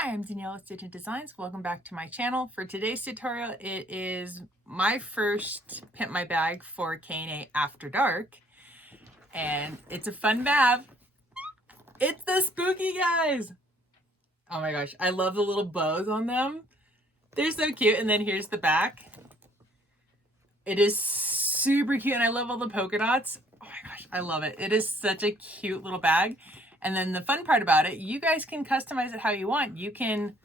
Hi, I'm Danielle with Stitch and Designs. Welcome back to my channel. For today's tutorial, it is my first Pimp My Bag for K&A After Dark. And it's a fun bag. It's the spooky guys. Oh my gosh, I love the little bows on them. They're so cute. And then here's the back. It is super cute and I love all the polka dots. Oh my gosh, I love it. It is such a cute little bag. And then the fun part about it, you guys can customize it how you want. You can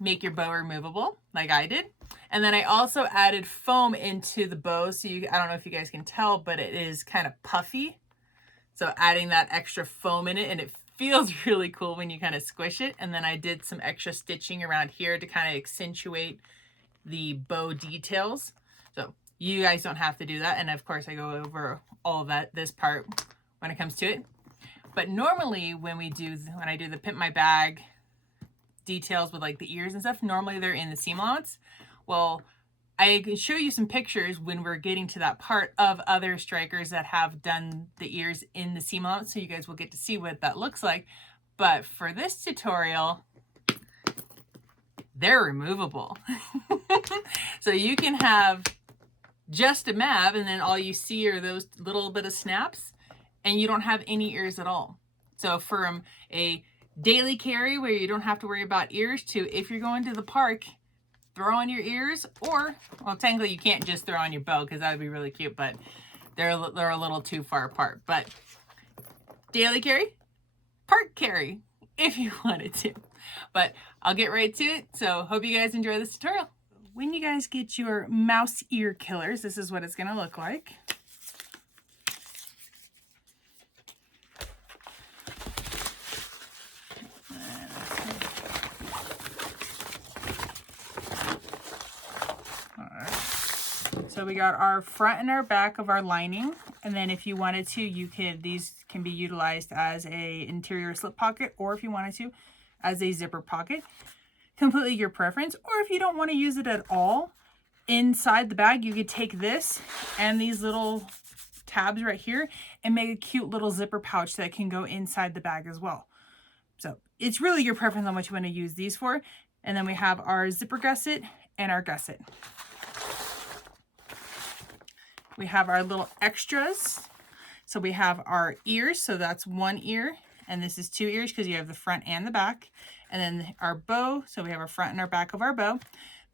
make your bow removable like I did. And then I also added foam into the bow. So I don't know if you guys can tell, but it is kind of puffy. So adding that extra foam in it, and it feels really cool when you kind of squish it. And then I did some extra stitching around here to kind of accentuate the bow details. So you guys don't have to do that. And of course I go over all of that, this part when it comes to it. But normally when I do the Pimp My Bag details with like the ears and stuff, normally they're in the seam allowance. Well, I can show you some pictures when we're getting to that part of other strikers that have done the ears in the seam allowance, so you guys will get to see what that looks like. But for this tutorial, they're removable. So you can have just a mab and then all you see are those little bit of snaps and you don't have any ears at all. So from a daily carry where you don't have to worry about ears to if you're going to the park, throw on your ears, or, well, technically you can't just throw on your bow because that would be really cute, but they're a little too far apart. But daily carry, park carry, if you wanted to. But I'll get right to it. So hope you guys enjoy this tutorial. When you guys get your mouse ear killers, this is what it's going to look like. So we got our front and our back of our lining, and then if you wanted to, these can be utilized as a interior slip pocket, or if you wanted to, as a zipper pocket. Completely your preference. Or if you don't want to use it at all, inside the bag, you could take this and these little tabs right here and make a cute little zipper pouch that can go inside the bag as well. So it's really your preference on what you want to use these for. And then we have our zipper gusset and our gusset. We have our little extras. So we have our ears. So that's one ear. And this is two ears because you have the front and the back. And then our bow. So we have our front and our back of our bow.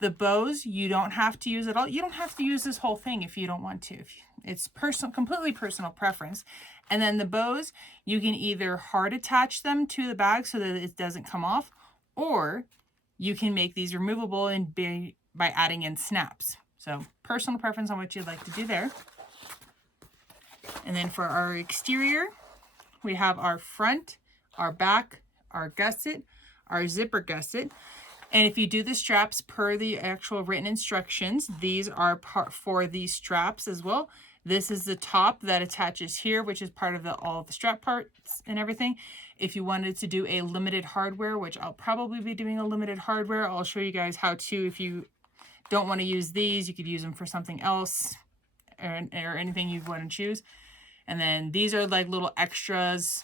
The bows, you don't have to use at all. You don't have to use this whole thing if you don't want to. It's completely personal preference. And then the bows, you can either hard attach them to the bag so that it doesn't come off, or you can make these removable and by adding in snaps. So personal preference on what you'd like to do there. And then for our exterior, we have our front, our back, our gusset, our zipper gusset. And if you do the straps per the actual written instructions, these are part for these straps as well. This is the top that attaches here, which is part of all the strap parts and everything. If you wanted to do a limited hardware, which I'll probably be doing a limited hardware, I'll show you guys how to. If you don't want to use these, you could use them for something else or anything you want to choose. And then these are like little extras,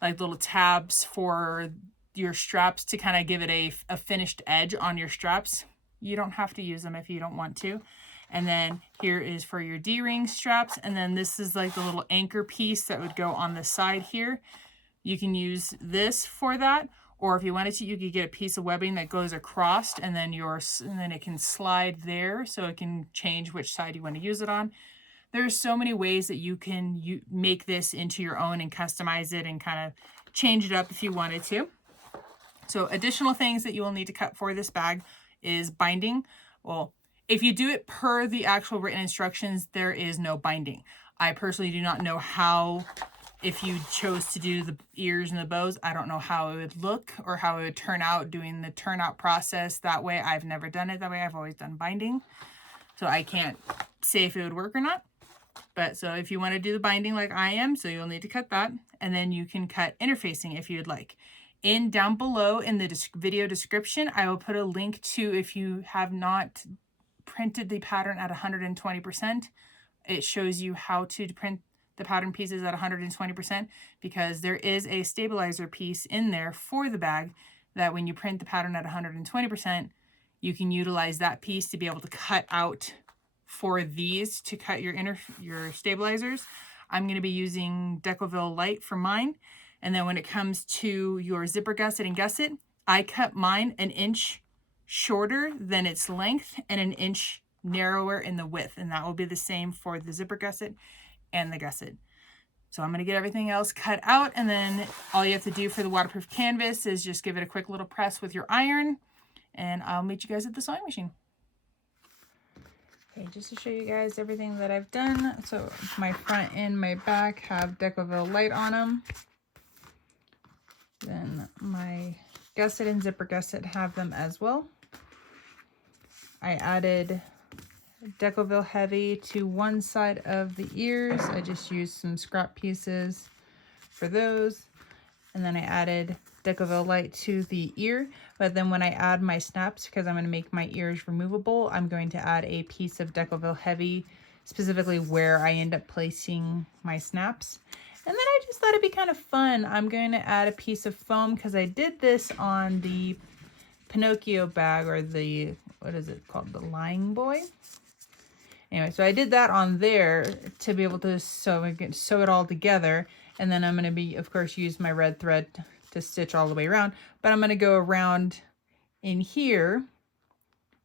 like little tabs for your straps to kind of give it a finished edge on your straps. You don't have to use them if you don't want to. And then here is for your D-ring straps. And then this is like the little anchor piece that would go on the side here. You can use this for that. Or if you wanted to, you could get a piece of webbing that goes across and then it can slide there so it can change which side you want to use it on. There's so many ways that you can make this into your own and customize it and kind of change it up if you wanted to. So additional things that you will need to cut for this bag is binding. Well, if you do it per the actual written instructions, there is no binding. I personally do not know how, if you chose to do the ears and the bows, I don't know how it would look or how it would turn out doing the turnout process that way. I've never done it that way. I've always done binding. So I can't say if it would work or not. But so if you want to do the binding like I am, so you'll need to cut that. And then you can cut interfacing if you'd like. Down below in the video description, I will put a link to, if you have not printed the pattern at 120%, it shows you how to print the pattern pieces at 120% because there is a stabilizer piece in there for the bag that when you print the pattern at 120%, you can utilize that piece to be able to cut out for these to cut your stabilizers. I'm going to be using Decoville Light for mine. And then when it comes to your zipper gusset and gusset, I cut mine an inch shorter than its length and an inch narrower in the width. And that will be the same for the zipper gusset and the gusset. So I'm going to get everything else cut out, and then all you have to do for the waterproof canvas is just give it a quick little press with your iron, and I'll meet you guys at the sewing machine. Okay, just to show you guys everything that I've done. So my front and my back have Decoville Light on them. Then my gusset and zipper gusset have them as well. I added Decoville Heavy to one side of the ears. I just used some scrap pieces for those. And then I added Decoville Light to the ear. But then when I add my snaps, because I'm going to make my ears removable, I'm going to add a piece of Decoville Heavy, specifically where I end up placing my snaps. And then I just thought it'd be kind of fun. I'm going to add a piece of foam because I did this on the Pinocchio bag, or the, what is it called? The Lying Boy. Anyway, so I did that on there to be able to sew it all together. And then I'm going to be, of course, use my red thread to stitch all the way around. But I'm going to go around in here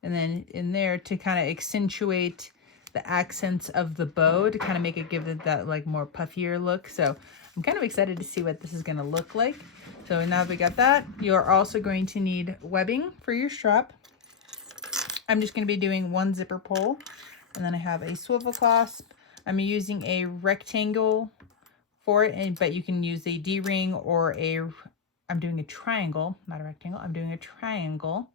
and then in there to kind of accentuate the accents of the bow, to kind of make it give it that like more puffier look. So I'm kind of excited to see what this is going to look like. So now that we got that, you're also going to need webbing for your strap. I'm just going to be doing one zipper pull. And then I have a swivel clasp. I'm using a rectangle for it, but you can use a D-ring or I'm doing a triangle, not a rectangle. I'm doing a triangle.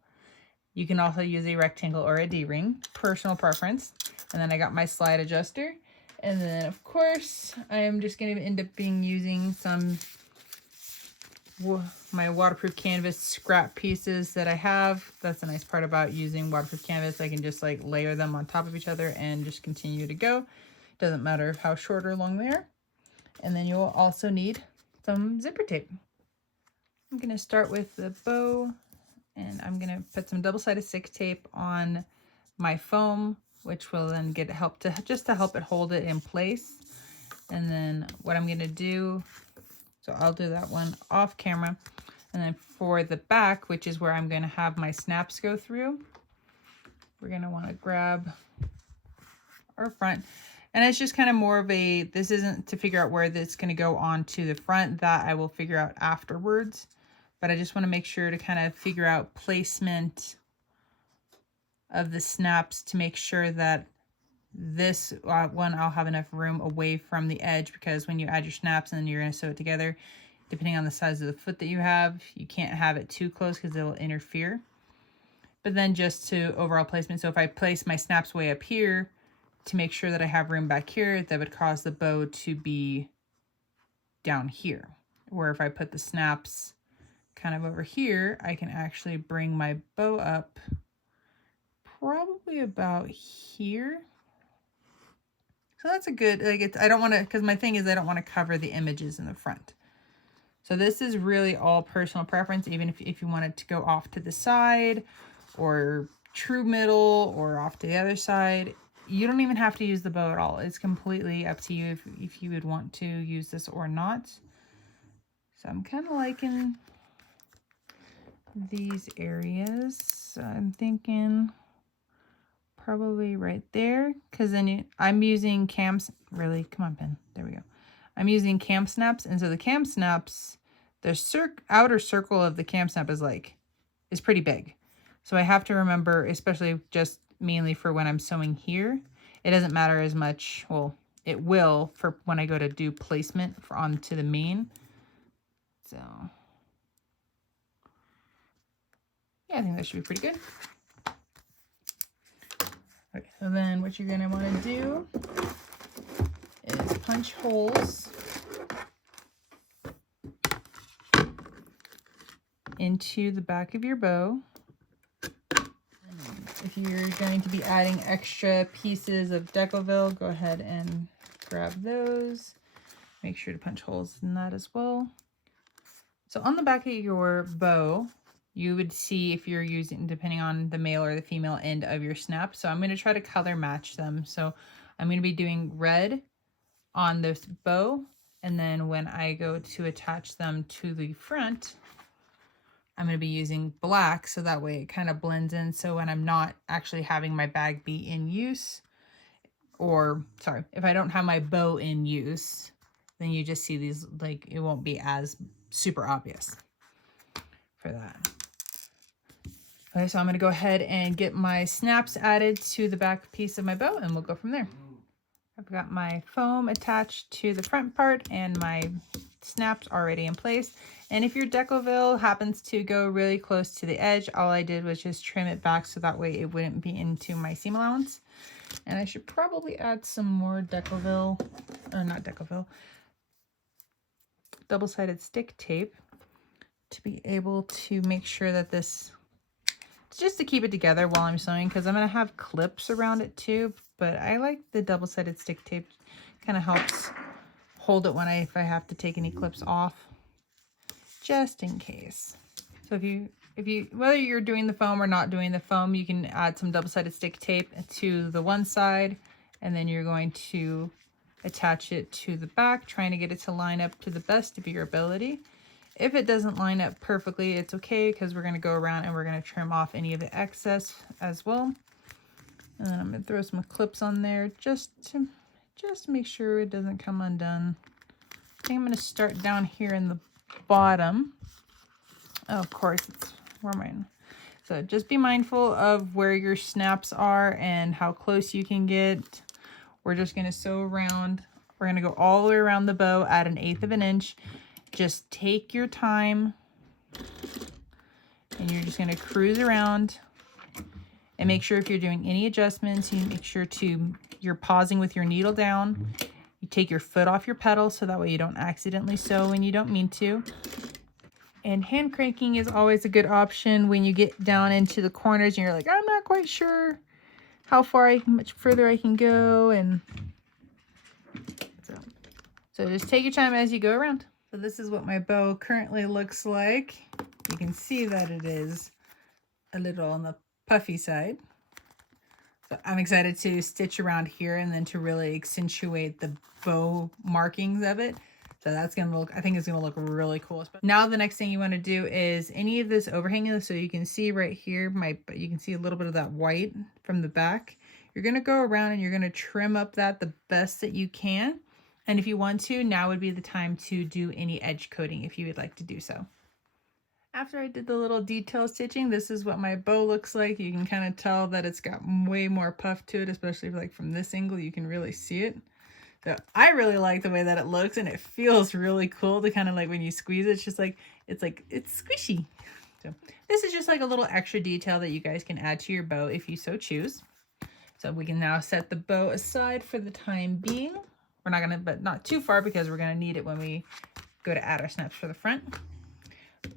You can also use a rectangle or a D-ring, personal preference. And then I got my slide adjuster. And then of course, I'm just going to end up using some my waterproof canvas scrap pieces that I have. That's the nice part about using waterproof canvas. I can just like layer them on top of each other and just continue to go. Doesn't matter how short or long they are. And then you'll also need some zipper tape. I'm going to start with the bow, and I'm going to put some double-sided stick tape on my foam, which will then help it hold it in place. And then what I'm going to do, so I'll do that one off camera. And then for the back, which is where I'm going to have my snaps go through, we're going to want to grab our front. And it's just kind of more of a, this isn't to figure out where that's going to go on to the front. That I will figure out afterwards. But I just want to make sure to kind of figure out placement of the snaps to make sure that this one, I'll have enough room away from the edge, because when you add your snaps and then you're going to sew it together, depending on the size of the foot that you have, you can't have it too close because it'll interfere. But then just to overall placement, so if I place my snaps way up here to make sure that I have room back here, that would cause the bow to be down here. Where if I put the snaps kind of over here, I can actually bring my bow up probably about here. So that's a good, like, I don't want to, because my thing is I don't want to cover the images in the front. So this is really all personal preference, even if you want it to go off to the side or true middle or off to the other side. You don't even have to use the bow at all. It's completely up to you if you would want to use this or not. So I'm kind of liking these areas. So I'm thinking probably right there, because then I'm using really, come on, pen, there we go. I'm using cam snaps, and so the cam snaps, the outer circle of the cam snap is pretty big. So I have to remember, especially just mainly for when I'm sewing here, it doesn't matter as much. Well, it will for when I go to do placement onto the main. So yeah, I think that should be pretty good. Okay, so then what you're gonna want to do is punch holes into the back of your bow. If you're going to be adding extra pieces of Decoville, go ahead and grab those. make sure to punch holes in that as well. So on the back of your bow, you would see if you're using, depending on the male or the female end of your snap. So I'm going to try to color match them. So I'm going to be doing red on this bow. And then when I go to attach them to the front, I'm going to be using black. So that way it kind of blends in. So when I'm not actually having my bag be in use, or sorry, if I don't have my bow in use, then you just see these, like, it won't be as super obvious for that. Okay, so I'm gonna go ahead and get my snaps added to the back piece of my bow and we'll go from there. I've got my foam attached to the front part and my snaps already in place. And if your Decoville happens to go really close to the edge, all I did was just trim it back so that way it wouldn't be into my seam allowance. And I should probably add some more Decoville, or not Decoville, double-sided stick tape to be able to make sure that this, just to keep it together while I'm sewing, because I'm going to have clips around it too, but I like the double-sided stick tape. Kind of helps hold it when if I have to take any clips off, just in case. So if you whether you're doing the foam or not doing the foam, you can add some double-sided stick tape to the one side, and then you're going to attach it to the back, trying to get it to line up to the best of your ability. If it doesn't line up perfectly, it's okay, because we're going to go around and we're going to trim off any of the excess as well. And then I'm going to throw some clips on there just to make sure it doesn't come undone. I think I'm going to start down here in the bottom. Oh, of course, it's where mine. So just be mindful of where your snaps are and how close you can get. We're just going to sew around. We're going to go all the way around the bow at 1/8 of an inch. Just take your time, and you're just going to cruise around and make sure if you're doing any adjustments, you make sure you're pausing with your needle down. You take your foot off your pedal so that way you don't accidentally sew when you don't mean to. And hand cranking is always a good option when you get down into the corners and you're like, I'm not quite sure how much further I can go. And so just take your time as you go around. So this is what my bow currently looks like. You can see that it is a little on the puffy side. So I'm excited to stitch around here and then to really accentuate the bow markings of it. So that's going to look, I think it's going to look really cool. Now the next thing you want to do is any of this overhanging, so you can see right here, you can see a little bit of that white from the back. You're going to go around and you're going to trim up that the best that you can. And if you want to, now would be the time to do any edge coating if you would like to do so. After I did the little detail stitching, this is what my bow looks like. You can kind of tell that it's got way more puff to it, especially like from this angle, you can really see it. So I really like the way that it looks, and it feels really cool to kind of like when you squeeze it, it's just like, it's squishy. So this is just like a little extra detail that you guys can add to your bow if you so choose. So we can now set the bow aside for the time being. We're not gonna, but not too far, because we're gonna need it when we go to add our snaps for the front.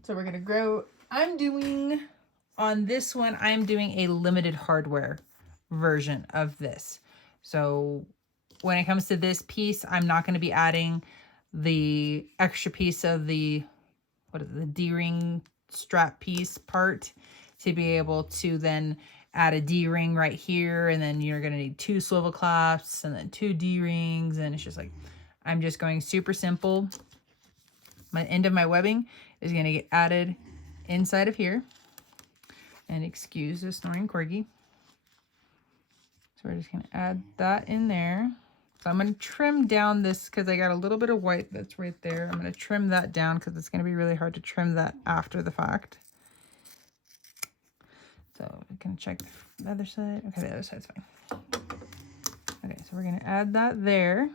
So we're gonna grow. On this one, I'm doing a limited hardware version of this. So when it comes to this piece, I'm not gonna be adding the extra piece of the D-ring strap piece part to be able to then add a D-ring right here, and then you're going to need 2 swivel clasps and then 2 D-rings, and it's just like, I'm just going super simple. My end of my webbing is going to get added inside of here, and excuse the snoring corgi. So we're just going to add that in there. So I'm going to trim down this because I got a little bit of white that's right there. I'm going to trim that down because it's going to be really hard to trim that after the fact. So we can check the other side. Okay, the other side's fine. Okay, so we're going to add that there.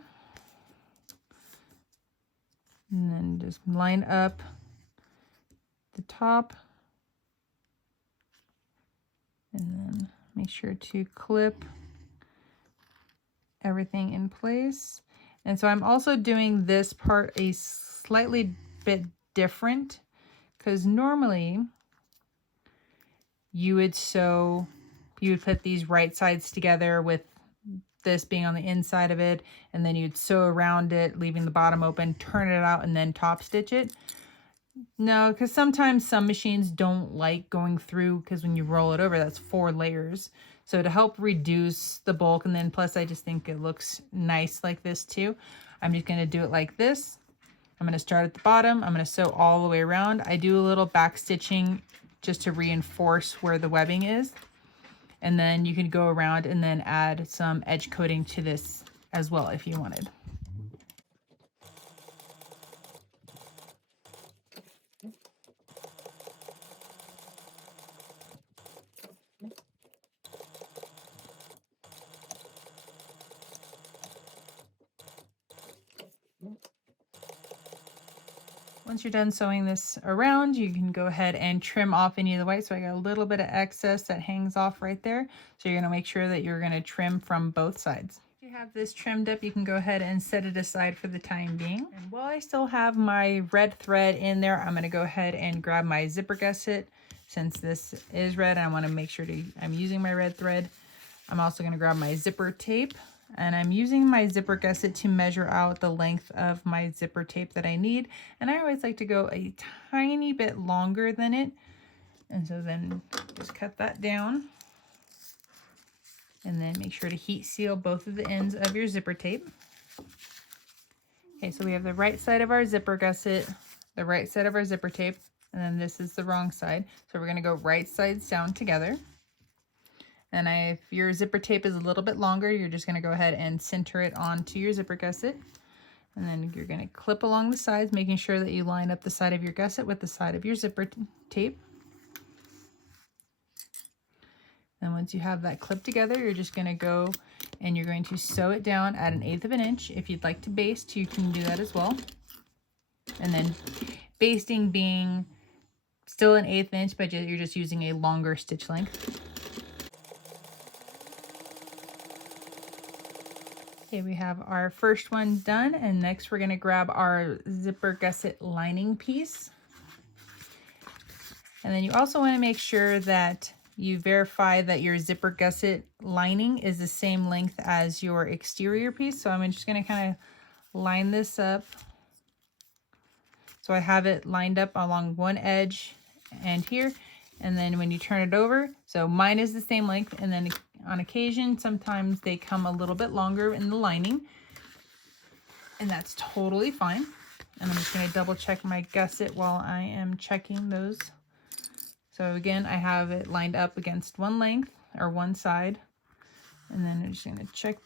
And then just line up the top. And then make sure to clip everything in place. And so I'm also doing this part a slightly bit different, because normally you would put these right sides together with this being on the inside of it, and then you'd sew around it, leaving the bottom open, turn it out, and then top stitch it. No, because sometimes some machines don't like going through, because when you roll it over, that's 4 layers. So to help reduce the bulk, and then plus I just think it looks nice like this too, I'm just going to do it like this. I'm going to start at the bottom. I'm going to sew all the way around. I do a little back stitching just to reinforce where the webbing is. And then you can go around and then add some edge coating to this as well if you wanted. Once you're done sewing this around, you can go ahead and trim off any of the white. So I got a little bit of excess that hangs off right there. So you're going to make sure that you're going to trim from both sides. If you have this trimmed up, you can go ahead and set it aside for the time being. And while I still have my red thread in there, I'm going to go ahead and grab my zipper gusset. Since this is red, I want to make sure I'm using my red thread. I'm also going to grab my zipper tape. And I'm using my zipper gusset to measure out the length of my zipper tape that I need. And I always like to go a tiny bit longer than it. And so then just cut that down. And then make sure to heat seal both of the ends of your zipper tape. Okay, so we have the right side of our zipper gusset, the right side of our zipper tape, and then this is the wrong side. So we're going to go right sides down together. And if your zipper tape is a little bit longer, you're just going to go ahead and center it onto your zipper gusset. And then you're going to clip along the sides, making sure that you line up the side of your gusset with the side of your zipper tape. And once you have that clipped together, you're just going to go and you're going to sew it down at 1/8 of an inch. If you'd like to baste, you can do that as well. And then basting being still 1/8 inch, but you're just using a longer stitch length. Okay, we have our first one done, and next we're going to grab our zipper gusset lining piece. And then you also want to make sure that you verify that your zipper gusset lining is the same length as your exterior piece. So I'm just going to kind of line this up. So I have it lined up along one edge and here. And then when you turn it over, so mine is the same length, and then on occasion, sometimes they come a little bit longer in the lining, and that's totally fine. And I'm just going to double check my gusset while I am checking those. So again, I have it lined up against one length or one side, and then I'm just going to check,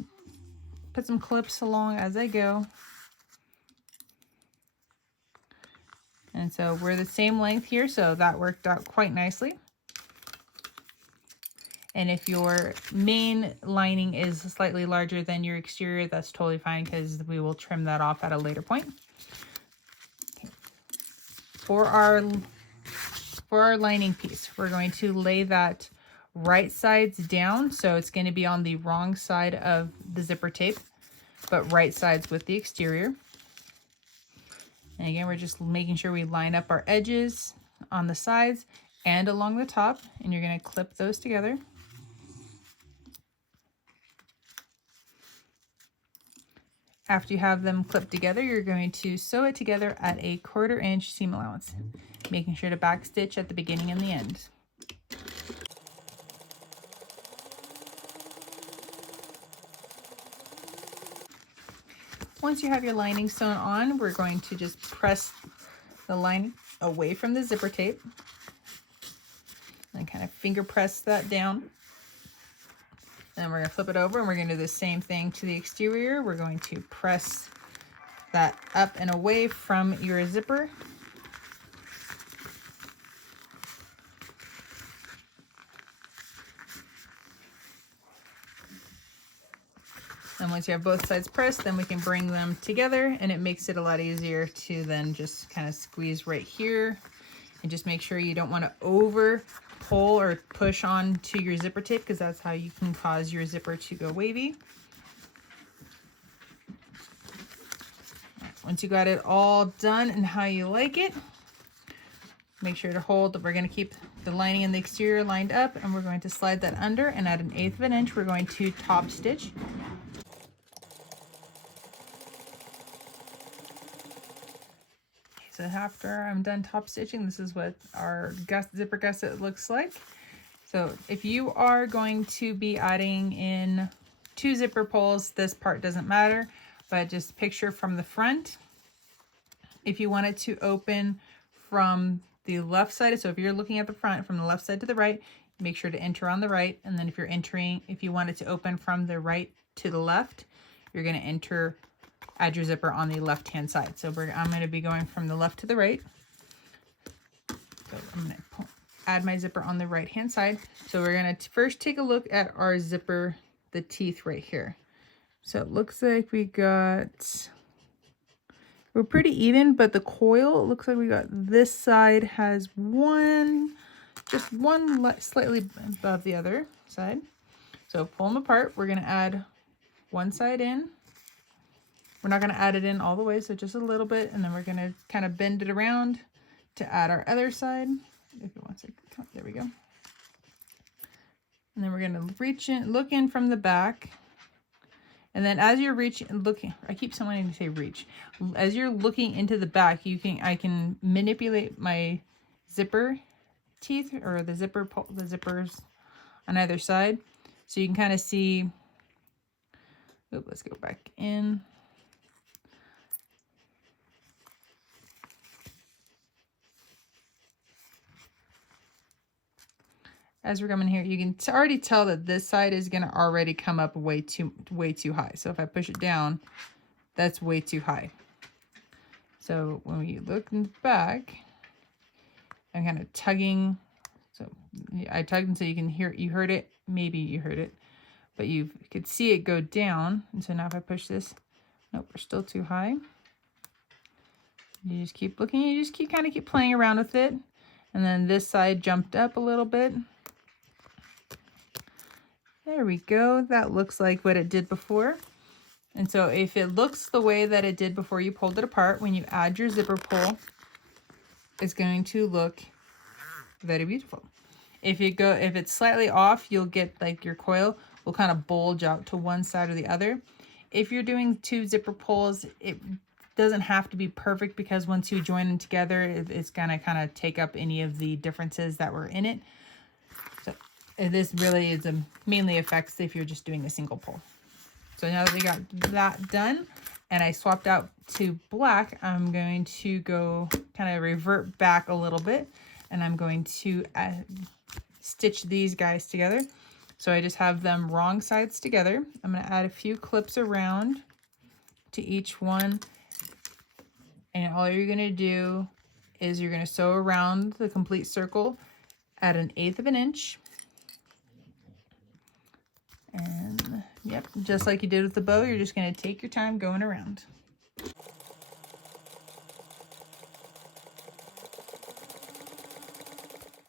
put some clips along as I go. And so we're the same length here, so that worked out quite nicely. And if your main lining is slightly larger than your exterior, that's totally fine, because we will trim that off at a later point. Okay. For our lining piece, we're going to lay that right sides down, so it's going to be on the wrong side of the zipper tape, but right sides with the exterior. And again, we're just making sure we line up our edges on the sides and along the top, and you're going to clip those together. After you have them clipped together, you're going to sew it together at a 1/4 inch seam allowance, making sure to back stitch at the beginning and the end. Once you have your lining sewn on, we're going to just press the lining away from the zipper tape and kind of finger press that down. Then we're going to flip it over, and we're going to do the same thing to the exterior. We're going to press that up and away from your zipper. And once you have both sides pressed, then we can bring them together, and it makes it a lot easier to then just kind of squeeze right here. And just make sure you don't want to over pull or push on to your zipper tape, because that's how you can cause your zipper to go wavy. Once you got it all done and how you like it, Make sure to hold. We're going to keep the lining and the exterior lined up, and we're going to slide that under, and at 1/8 of an inch we're going to top stitch. So after I'm done top stitching, this is what our zipper gusset looks like. So if you are going to be adding in 2 zipper pulls, this part doesn't matter, but just picture from the front. If you want it to open from the left side, so if you're looking at the front from the left side to the right, make sure to enter on the right. And then if you want it to open from the right to the left, you're going to add your zipper on the left hand side. So I'm going to be going from the left to the right. So I'm going to add my zipper on the right hand side. So we're going to first take a look at our zipper, the teeth right here. So it looks like we're pretty even, but the coil, it looks like we got this side has just one slightly above the other side. So pull them apart. We're going to add one side in. We're not going to add it in all the way, so just a little bit, and then we're going to kind of bend it around to add our other side. If it wants to, there we go. And then we're going to reach in, look in from the back. And then as you're looking, I keep wanting to say reach. As you're looking into the back, I can manipulate my zipper teeth, or the zippers on either side. So you can kind of see, let's go back in. As we're coming here, you can already tell that this side is going to already come up way too high. So if I push it down, that's way too high. So when we look in the back, I'm kind of tugging. So I tugged until you heard it. Maybe you heard it, but you could see it go down. And so now if I push this, nope, we're still too high. You just keep looking. You just kind of keep playing around with it. And then this side jumped up a little bit. There we go. That looks like what it did before. And so if it looks the way that it did before you pulled it apart, when you add your zipper pull, it's going to look very beautiful. If it's slightly off, you'll get like your coil will kind of bulge out to one side or the other. If you're doing 2 zipper pulls, it doesn't have to be perfect, because once you join them together, it's going to kind of take up any of the differences that were in it. So this really is mainly affects if you're just doing a single pull. So now that we got that done and I swapped out to black, I'm going to go kind of revert back a little bit, and I'm going to stitch these guys together. So I just have them wrong sides together. I'm going to add a few clips around to each one. And all you're going to do is you're going to sew around the complete circle at 1/8 of an inch. And yep, just like you did with the bow, you're just going to take your time going around.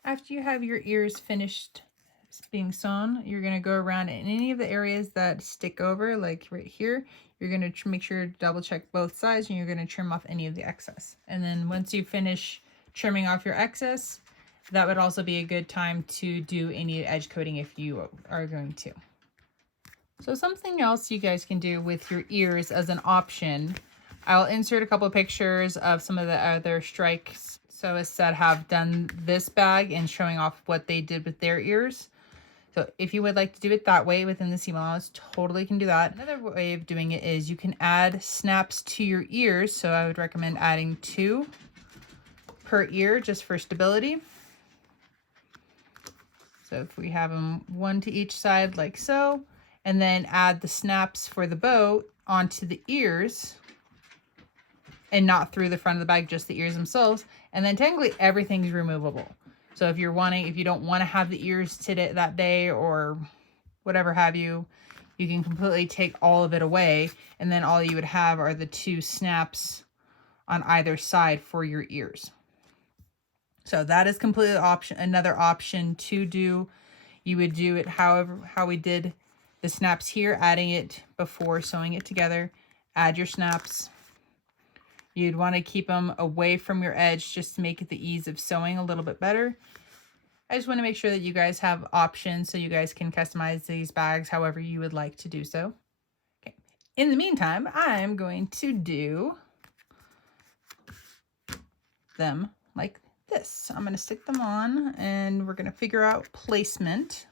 After you have your ears finished being sewn, you're going to go around in any of the areas that stick over, like right here. You're going to make sure to double check both sides, and you're going to trim off any of the excess. And then once you finish trimming off your excess, that would also be a good time to do any edge coating if you are going to. So something else you guys can do with your ears as an option, I'll insert a couple of pictures of some of the other strikes sewists that have done this bag and showing off what they did with their ears. So if you would like to do it that way within the seam allowance, totally can do that. Another way of doing it is you can add snaps to your ears. So I would recommend adding 2 per ear just for stability. So if we have them 1 to each side like so, and then add the snaps for the bow onto the ears, and not through the front of the bag, just the ears themselves. And then technically everything's removable. So if you don't want to have the ears today, that day, or whatever have you, you can completely take all of it away. And then all you would have are the 2 snaps on either side for your ears. So that is completely another option to do. You would do it how we did the snaps here, adding it before sewing it together. Add your snaps, You'd want to keep them away from your edge just to make the ease of sewing a little bit better. I just want to make sure that you guys have options so you guys can customize these bags however you would like to do so. Okay. In the meantime, I'm going to do them like this. I'm going to stick them on and we're going to figure out placement.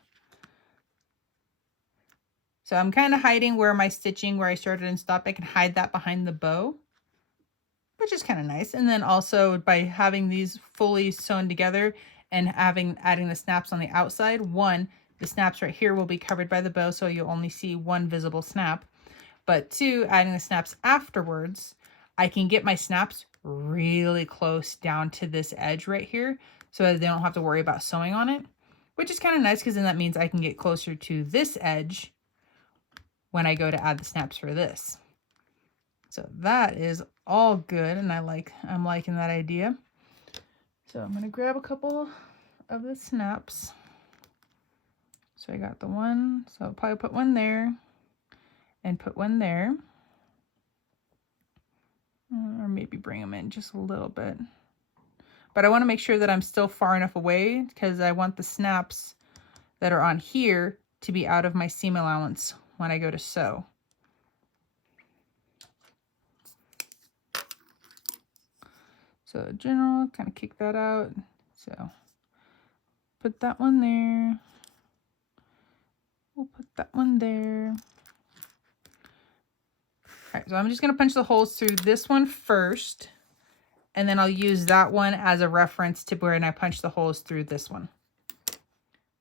So I'm kind of hiding where my stitching, where I started and stopped. I can hide that behind the bow, which is kind of nice. And then also by having these fully sewn together and adding the snaps on the outside, one, the snaps right here will be covered by the bow, so you'll only see one visible snap. But two, adding the snaps afterwards, I can get my snaps really close down to this edge right here so that they don't have to worry about sewing on it, which is kind of nice because then that means I can get closer to this edge when I go to add the snaps for this. So that is all good, and I'm liking that idea. So I'm going to grab a couple of the snaps. So I got the one, so I'll probably put one there and put one there. Or maybe bring them in just a little bit. But I want to make sure that I'm still far enough away because I want the snaps that are on here to be out of my seam allowance when I go to sew. So general, kind of kick that out. So put that one there. We'll put that one there. All right, so I'm just going to punch the holes through this one first, and then I'll use that one as a reference to where I punch the holes through this one.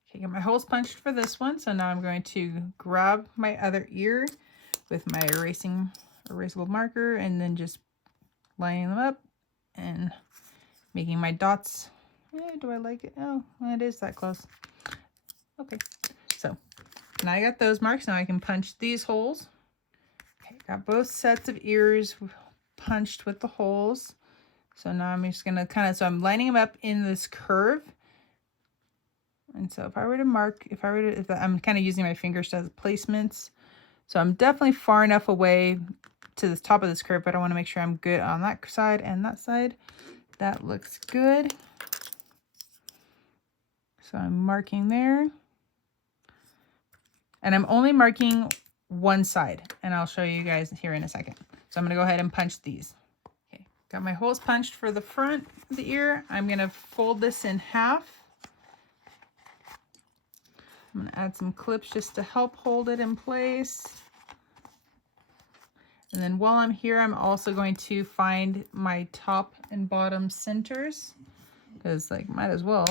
Okay, get my holes punched for this one. So now I'm going to grab my other ear with my erasable marker and then just lining them up and making my dots. Do I like it? Oh, it is that close. Okay, so now I got those marks. Now I can punch these holes. Okay, got both sets of ears punched with the holes. So now I'm just gonna so I'm lining them up in this curve. And so if I were to mark, I'm kind of using my fingers as placements. So I'm definitely far enough away to the top of this curve, but I want to make sure I'm good on that side and that side. That looks good. So I'm marking there. And I'm only marking one side, and I'll show you guys here in a second. So I'm going to go ahead and punch these. Okay, got my holes punched for the front of the ear. I'm going to fold this in half. I'm going to add some clips just to help hold it in place. And then while I'm here, I'm also going to find my top and bottom centers, because might as well.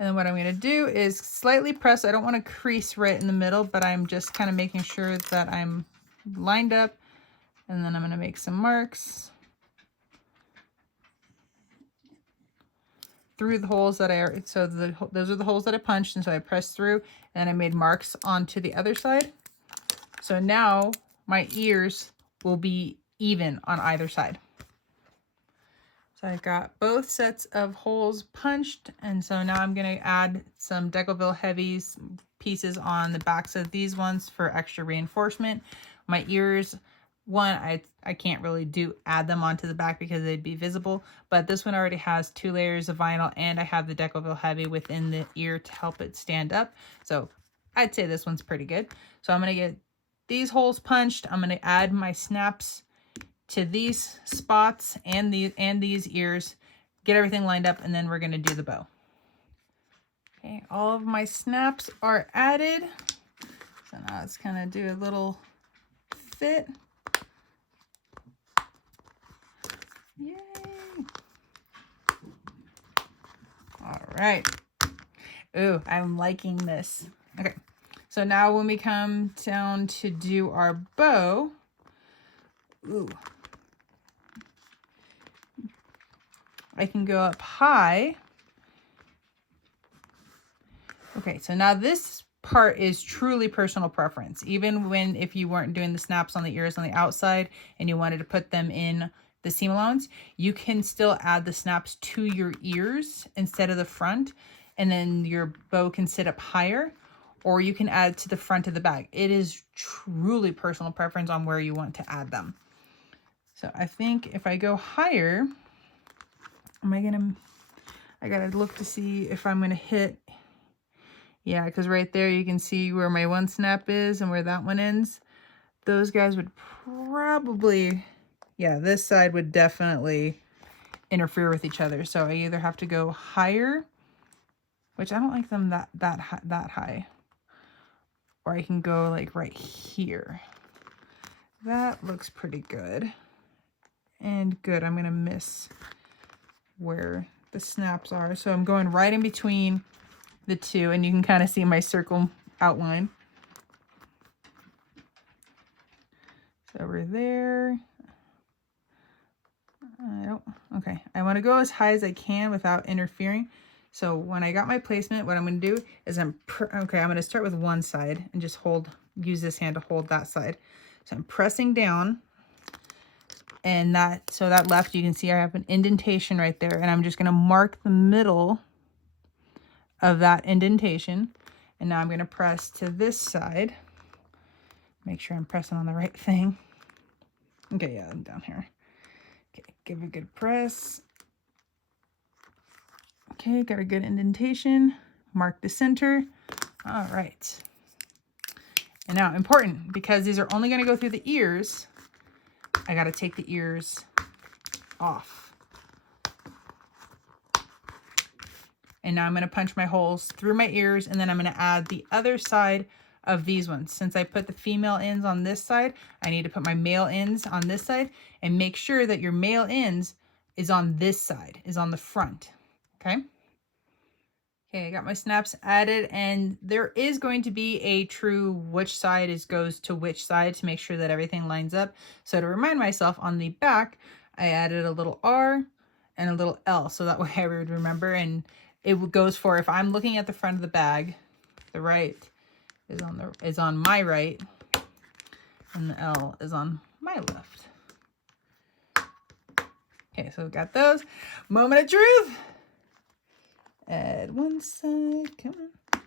And then what I'm going to do is slightly press. I don't want to crease right in the middle, but I'm just kind of making sure that I'm lined up. And then I'm going to make some marks through the holes that those are the holes that I punched, and so I pressed through and I made marks onto the other side. So now my ears will be even on either side. So I've got both sets of holes punched, and so now I'm going to add some Decoville Heavies pieces on the backs of these ones for extra reinforcement. My ears, I can't really add them onto the back because they'd be visible, but this one already has 2 layers of vinyl, and I have the Decoville Heavy within the ear to help it stand up. So I'd say this one's pretty good. So I'm going to get these holes punched. I'm going to add my snaps to these spots and these ears, get everything lined up, and then we're going to do the bow. Okay, all of my snaps are added. So now let's kind of do a little fit. Yay! All right. Ooh, I'm liking this. Okay, so now when we come down to do our bow, ooh, I can go up high. Okay, so now this part is truly personal preference. Even if you weren't doing the snaps on the ears on the outside and you wanted to put them in the seam allowance, you can still add the snaps to your ears instead of the front, and then your bow can sit up higher. or you can add to the front of the bag. It is truly personal preference on where you want to add them. So I think if I go higher, I gotta look to see if I'm gonna hit, yeah, because right there you can see where my one snap is and where that one ends. Those guys would probably, yeah, this side would definitely interfere with each other. So I either have to go higher, which I don't like them that high, or I can go like right here. That looks pretty good. And good, I'm gonna miss where the snaps are. So I'm going right in between the two, and you can kind of see my circle outline. So over there. Okay, I want to go as high as I can without interfering. So when I got my placement, what I'm going to do is I'm going to start with one side and just use this hand to hold that side. So I'm pressing down, and so that left, you can see I have an indentation right there, and I'm just going to mark the middle of that indentation. And now I'm going to press to this side. Make sure I'm pressing on the right thing. Okay, yeah, I'm down here. Okay, give a good press. Okay, got a good indentation. Mark the center. All right. And now, important, because these are only going to go through the ears, I got to take the ears off. And now I'm going to punch my holes through my ears, and then I'm going to add the other side of these ones. Since I put the female ends on this side, I need to put my male ends on this side, and make sure that your male ends is on this side, is on the front. Okay. Okay, I got my snaps added, and there is going to be a true which side goes to which side to make sure that everything lines up. So to remind myself, on the back, I added a little R and a little L, so that way I would remember. And it goes for, if I'm looking at the front of the bag, the right is on my right, and the L is on my left. Okay, so we've got those. Moment of truth. Add one side, come on,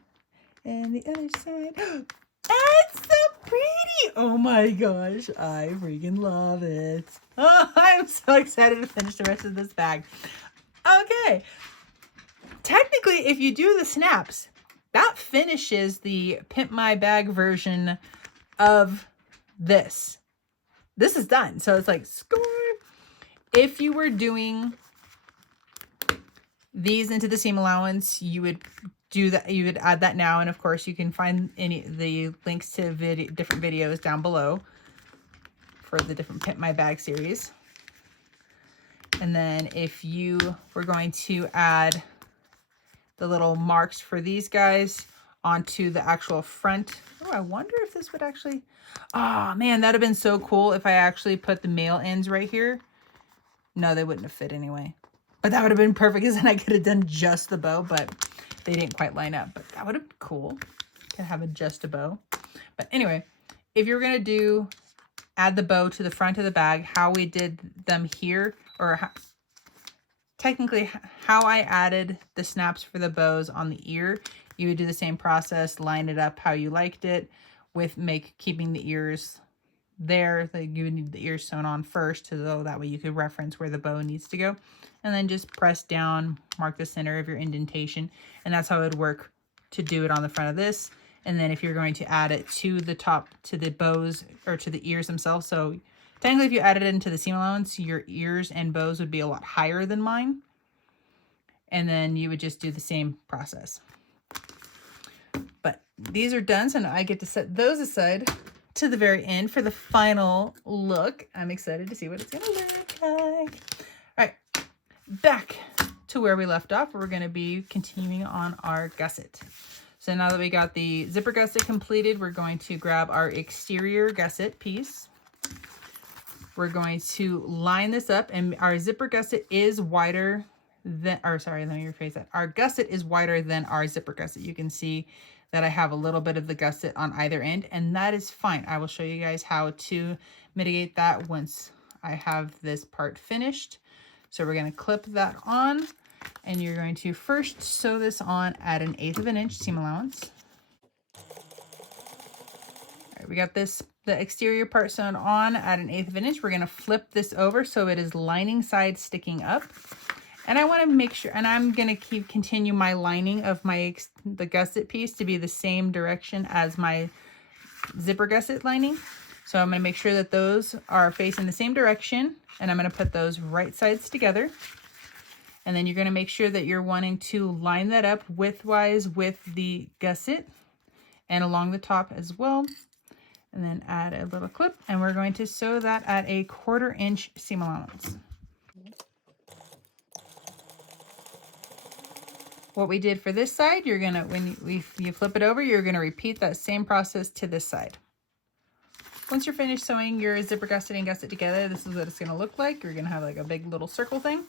and the other side. It's so pretty! Oh my gosh, I freaking love it. Oh, I'm so excited to finish the rest of this bag. Okay, technically, if you do the snaps, that finishes the Pimp My Bag version of this. This is done, so it's like, score. If you were doing these into the seam allowance, you would do that. You would add that now, and of course you can find the links to different videos down below for the different Pimp My Bag series. And then if you were going to add the little marks for these guys onto the actual front, oh, I wonder if this would actually, oh man, that'd have been so cool if I actually put the male ends right here. No, they wouldn't have fit anyway. But that would have been perfect, because then I could have done just the bow, but they didn't quite line up. But that would have been cool to have just a bow. But anyway, if you're going to add the bow to the front of the bag, how we did them here, or technically how I added the snaps for the bows on the ear, you would do the same process, line it up how you liked it, with keeping the ears there. Like, you would need the ears sewn on first, so that way you could reference where the bow needs to go, and then just press down, mark the center of your indentation, and that's how it would work to do it on the front of this. And then if you're going to add it to the top, to the bows, or to the ears themselves, so technically if you added it into the seam allowance, your ears and bows would be a lot higher than mine, and then you would just do the same process. But these are done, so now I get to set those aside to the very end for the final look. I'm excited to see what it's going to look like. All right, back to where we left off. We're going to be continuing on our gusset. So now that we got the zipper gusset completed, we're going to grab our exterior gusset piece. We're going to line this up, and our zipper gusset is wider than, or sorry, let me rephrase that. Our gusset is wider than our zipper gusset. You can see that I have a little bit of the gusset on either end, and that is fine. I will show you guys how to mitigate that once I have this part finished. So we're going to clip that on, and you're going to first sew this on at 1/8 of an inch seam allowance. We got this, the exterior part sewn on at 1/8 of an inch. We're going to flip this over so it is lining side sticking up. And I want to make sure, and I'm going to continue my lining of the gusset piece to be the same direction as my zipper gusset lining. So I'm going to make sure that those are facing the same direction, and I'm going to put those right sides together. And then you're going to make sure that you're wanting to line that up widthwise with the gusset and along the top as well. And then add a little clip, and we're going to sew that at a 1/4 inch seam allowance. What we did for this side, you're gonna, when you flip it over, you're gonna repeat that same process to this side. Once you're finished sewing your zipper gusset and gusset together, this is what it's gonna look like. You're gonna have like a big little circle thing.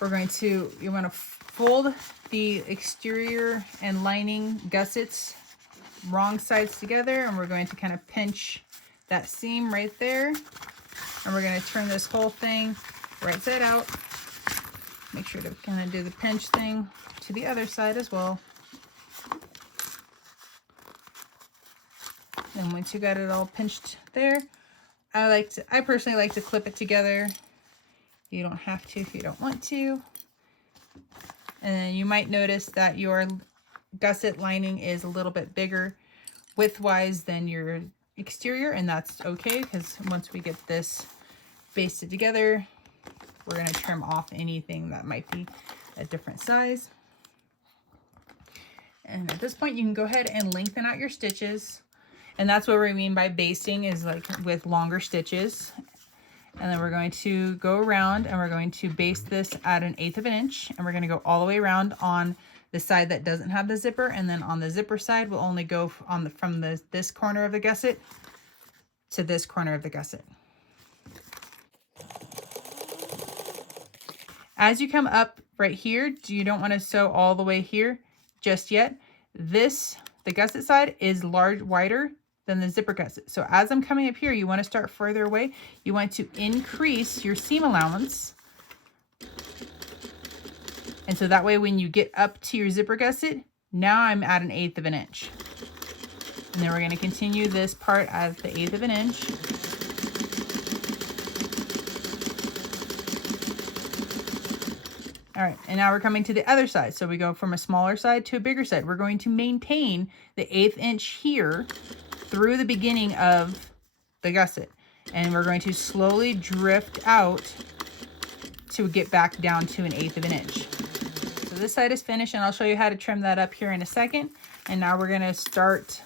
You wanna fold the exterior and lining gussets wrong sides together, and we're going to kind of pinch that seam right there. And we're gonna turn this whole thing right side out. Make sure to kind of do the pinch thing to the other side as well. And once you got it all pinched there, I personally like to clip it together. You don't have to if you don't want to. And then you might notice that your gusset lining is a little bit bigger widthwise than your exterior, and that's okay, because once we get this basted together, we're going to trim off anything that might be a different size. And at this point, you can go ahead and lengthen out your stitches. And that's what we mean by basting, is like with longer stitches. And then we're going to go around and we're going to baste this at 1/8 of an inch. And we're going to go all the way around on the side that doesn't have the zipper. And then on the zipper side, we'll only go from this corner of the gusset to this corner of the gusset. As you come up right here, you don't want to sew all the way here just yet. The gusset side is wider than the zipper gusset. So as I'm coming up here, you want to start further away. You want to increase your seam allowance. And so that way when you get up to your zipper gusset, now I'm at 1/8 of an inch. And then we're going to continue this part at the 1/8 of an inch. All right, and now we're coming to the other side. So we go from a smaller side to a bigger side. We're going to maintain the 1/8 inch here through the beginning of the gusset. And we're going to slowly drift out to get back down to 1/8 of an inch. So this side is finished, and I'll show you how to trim that up here in a second. And now we're gonna start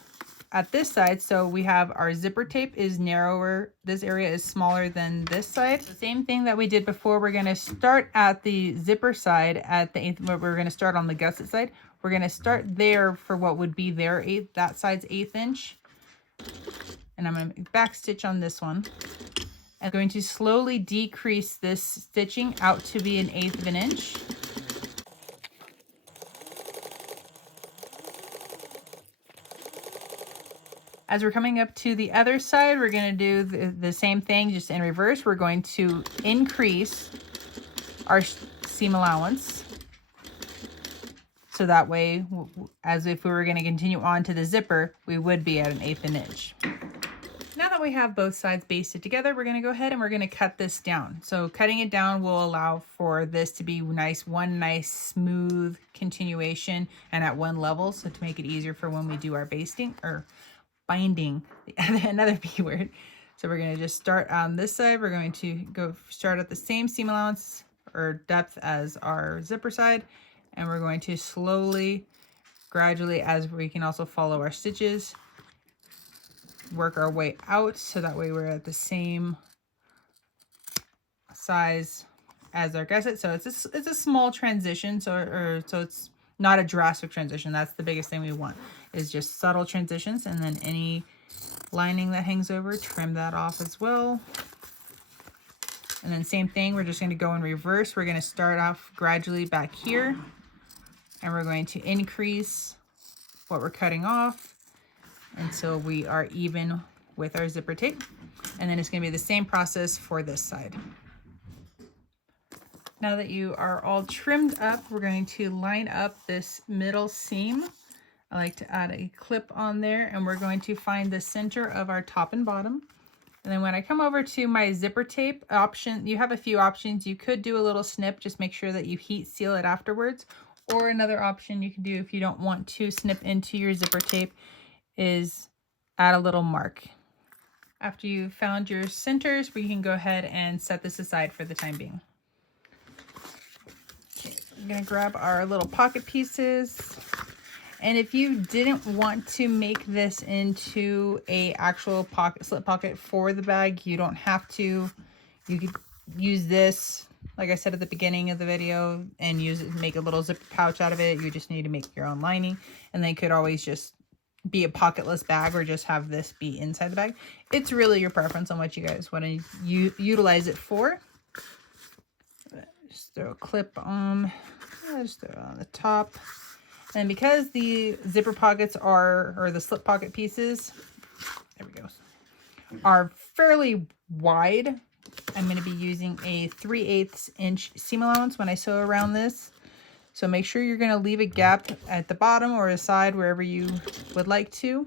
at this side. So we have our zipper tape is narrower. This area is smaller than this side. The same thing that we did before. We're going to start at the zipper side at the 1/8. We're going to start on the gusset side. We're going to start there for what would be that side's 1/8 inch. And I'm going to back stitch on this one. I'm going to slowly decrease this stitching out to be 1/8 of an inch. As we're coming up to the other side, we're going to do the same thing, just in reverse. We're going to increase our seam allowance. So that way, as if we were going to continue on to the zipper, we would be at 1/8 an inch. Now that we have both sides basted together, we're going to go ahead and we're going to cut this down. So cutting it down will allow for this to be one nice smooth continuation and at one level. So to make it easier for when we do our basting or binding, another B word. So we're going to just start on this side. We're going to start at the same seam allowance or depth as our zipper side. And we're going to slowly, gradually, as we can also follow our stitches, work our way out. So that way we're at the same size as our gusset. So it's a small transition. So it's not a drastic transition. That's the biggest thing we want, is just subtle transitions. And then any lining that hangs over, trim that off as well. And then same thing, we're just going to go in reverse. We're going to start off gradually back here, and we're going to increase what we're cutting off until we are even with our zipper tape. And then it's going to be the same process for this side. Now that you are all trimmed up, we're going to line up this middle seam I like to add a clip on there, and we're going to find the center of our top and bottom. And then when I come over to my zipper tape option, you have a few options. You could do a little snip, just make sure that you heat seal it afterwards. Or another option you can do if you don't want to snip into your zipper tape is add a little mark. After you've found your centers, we can go ahead and set this aside for the time being. Okay, so I'm gonna grab our little pocket pieces. And if you didn't want to make this into a actual pocket, slip pocket for the bag, you don't have to. You could use this, like I said at the beginning of the video, and use it, make a little zipper pouch out of it. You just need to make your own lining, and they could always just be a pocketless bag or just have this be inside the bag. It's really your preference on what you guys want to utilize it for. Just throw a clip on, just throw it on the top. And because the zipper pockets are, or the slip pocket pieces, there we go, are fairly wide, I'm going to be using a 3/8 inch seam allowance when I sew around this. So make sure you're going to leave a gap at the bottom or the side, wherever you would like to.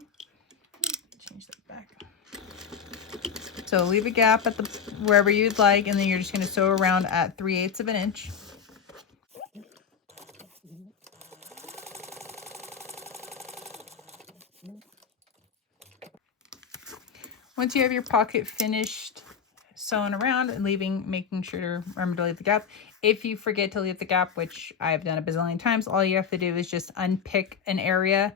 Change that back. So leave a gap at the wherever you'd like, and then you're just going to sew around at 3/8 of an inch. Once you have your pocket finished sewing around and making sure to remember to leave the gap. If you forget to leave the gap, which I have done a bazillion times, all you have to do is just unpick an area,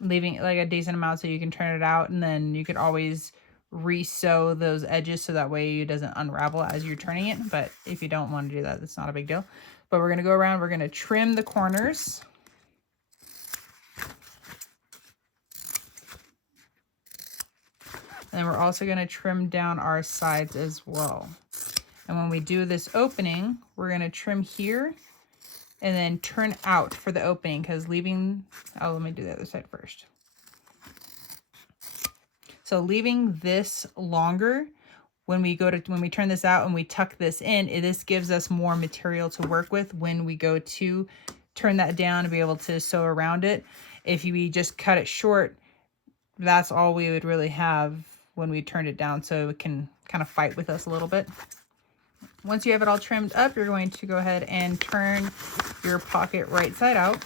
leaving like a decent amount so you can turn it out, and then you could always re-sew those edges so that way it doesn't unravel as you're turning it. But if you don't want to do that, that's not a big deal. But we're going to go around, we're going to trim the corners. And then we're also going to trim down our sides as well. And when we do this opening, we're going to trim here and then turn out for the opening, because leaving, oh, let me do the other side first. So leaving this longer, when we turn this out and we tuck this in, this gives us more material to work with when we go to turn that down and be able to sew around it. If we just cut it short, that's all we would really have when we turned it down, so it can kind of fight with us a little bit. Once you have it all trimmed up, you're going to go ahead and turn your pocket right side out.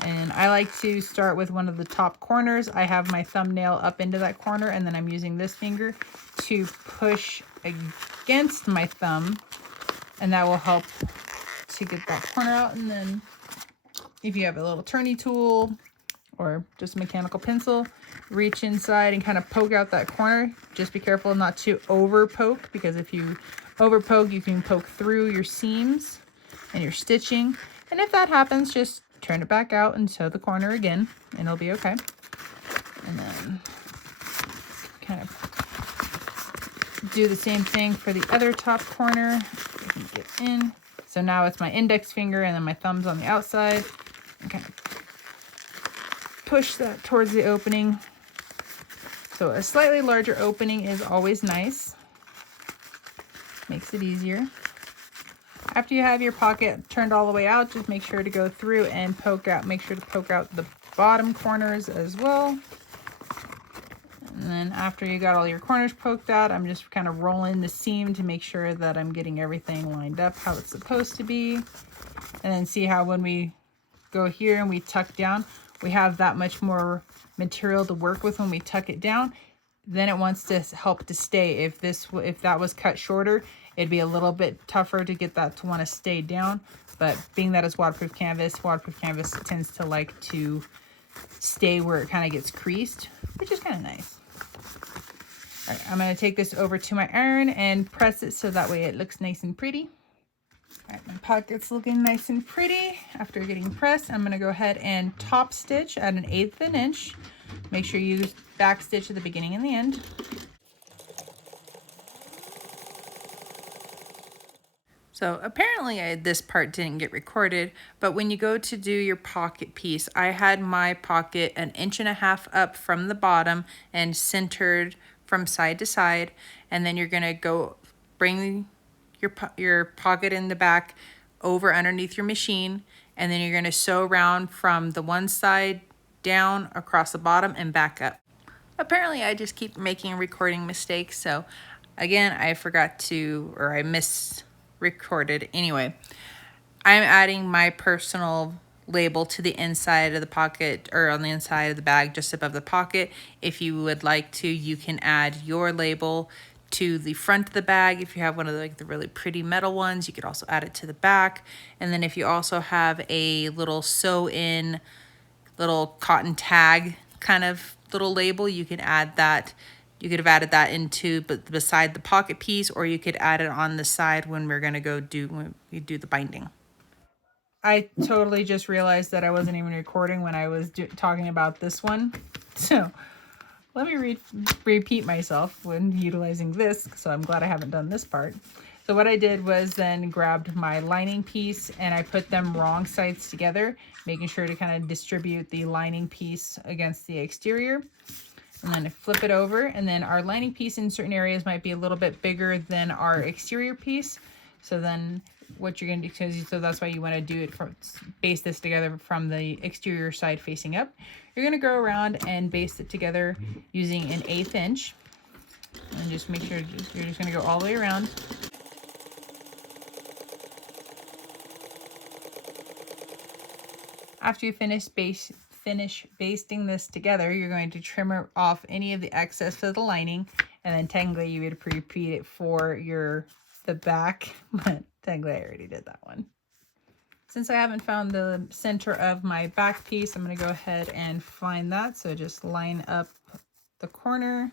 And I like to start with one of the top corners. I have my thumbnail up into that corner, and then I'm using this finger to push against my thumb, and that will help to get that corner out. And then if you have a little turny tool or just a mechanical pencil, reach inside and kind of poke out that corner. Just be careful not to over poke, because if you over poke, you can poke through your seams and your stitching. And if that happens, just turn it back out and sew the corner again, and it'll be okay. And then kind of do the same thing for the other top corner. I can get in. So now it's my index finger and then my thumb's on the outside, and kind of push that towards the opening. So a slightly larger opening is always nice. Makes it easier. After you have your pocket turned all the way out, just make sure to go through and poke out. Make sure to poke out the bottom corners as well. And then after you got all your corners poked out, I'm just kind of rolling the seam to make sure that I'm getting everything lined up how it's supposed to be. And then see how when we go here and we tuck down, we have that much more material to work with when we tuck it down. Then it wants to help to stay. If that was cut shorter, it'd be a little bit tougher to get that to want to stay down. But being that it's waterproof canvas tends to like to stay where it kind of gets creased, which is kind of nice. All right, I'm going to take this over to my iron and press it so that way it looks nice and pretty. All right, my pocket's looking nice and pretty. After getting pressed, I'm going to go ahead and top stitch at 1/8 of an inch. Make sure you back stitch at the beginning and the end. So apparently this part didn't get recorded, but when you go to do your pocket piece, I had my pocket 1.5 inches up from the bottom and centered from side to side. And then you're gonna go bring your pocket in the back over underneath your machine And then you're going to sew around from the one side down across the bottom and back up. Apparently I just keep making recording mistakes, so again I forgot to, or I misrecorded. Anyway, I'm adding my personal label to the inside of the pocket, or on the inside of the bag just above the pocket. If you would like to, you can add your label to the front of the bag. If you have one of the really pretty metal ones, you could also add it to the back. And then if you also have a little sew in little cotton tag kind of little label, you can add that. You could have added that into beside the pocket piece, or you could add it on the side when we're gonna go when we do the binding. I totally just realized that I wasn't even recording when I was talking about this one. So let me repeat myself when utilizing this. So I'm glad I haven't done this part. So what I did was then grabbed my lining piece and I put them wrong sides together, making sure to kind of distribute the lining piece against the exterior. And then I flip it over, and then our lining piece in certain areas might be a little bit bigger than our exterior piece. So then what you're going to do, so that's why you want to do it from, baste this together from the exterior side facing up. You're going to go around and baste it together using an 1/8 inch. And just make sure you're just going to go all the way around. After you finish basting this together, you're going to trim off any of the excess of the lining, and then technically you would repeat it for the back, but technically I already did that one. Since I haven't found the center of my back piece, I'm going to go ahead and find that. So just line up the corner,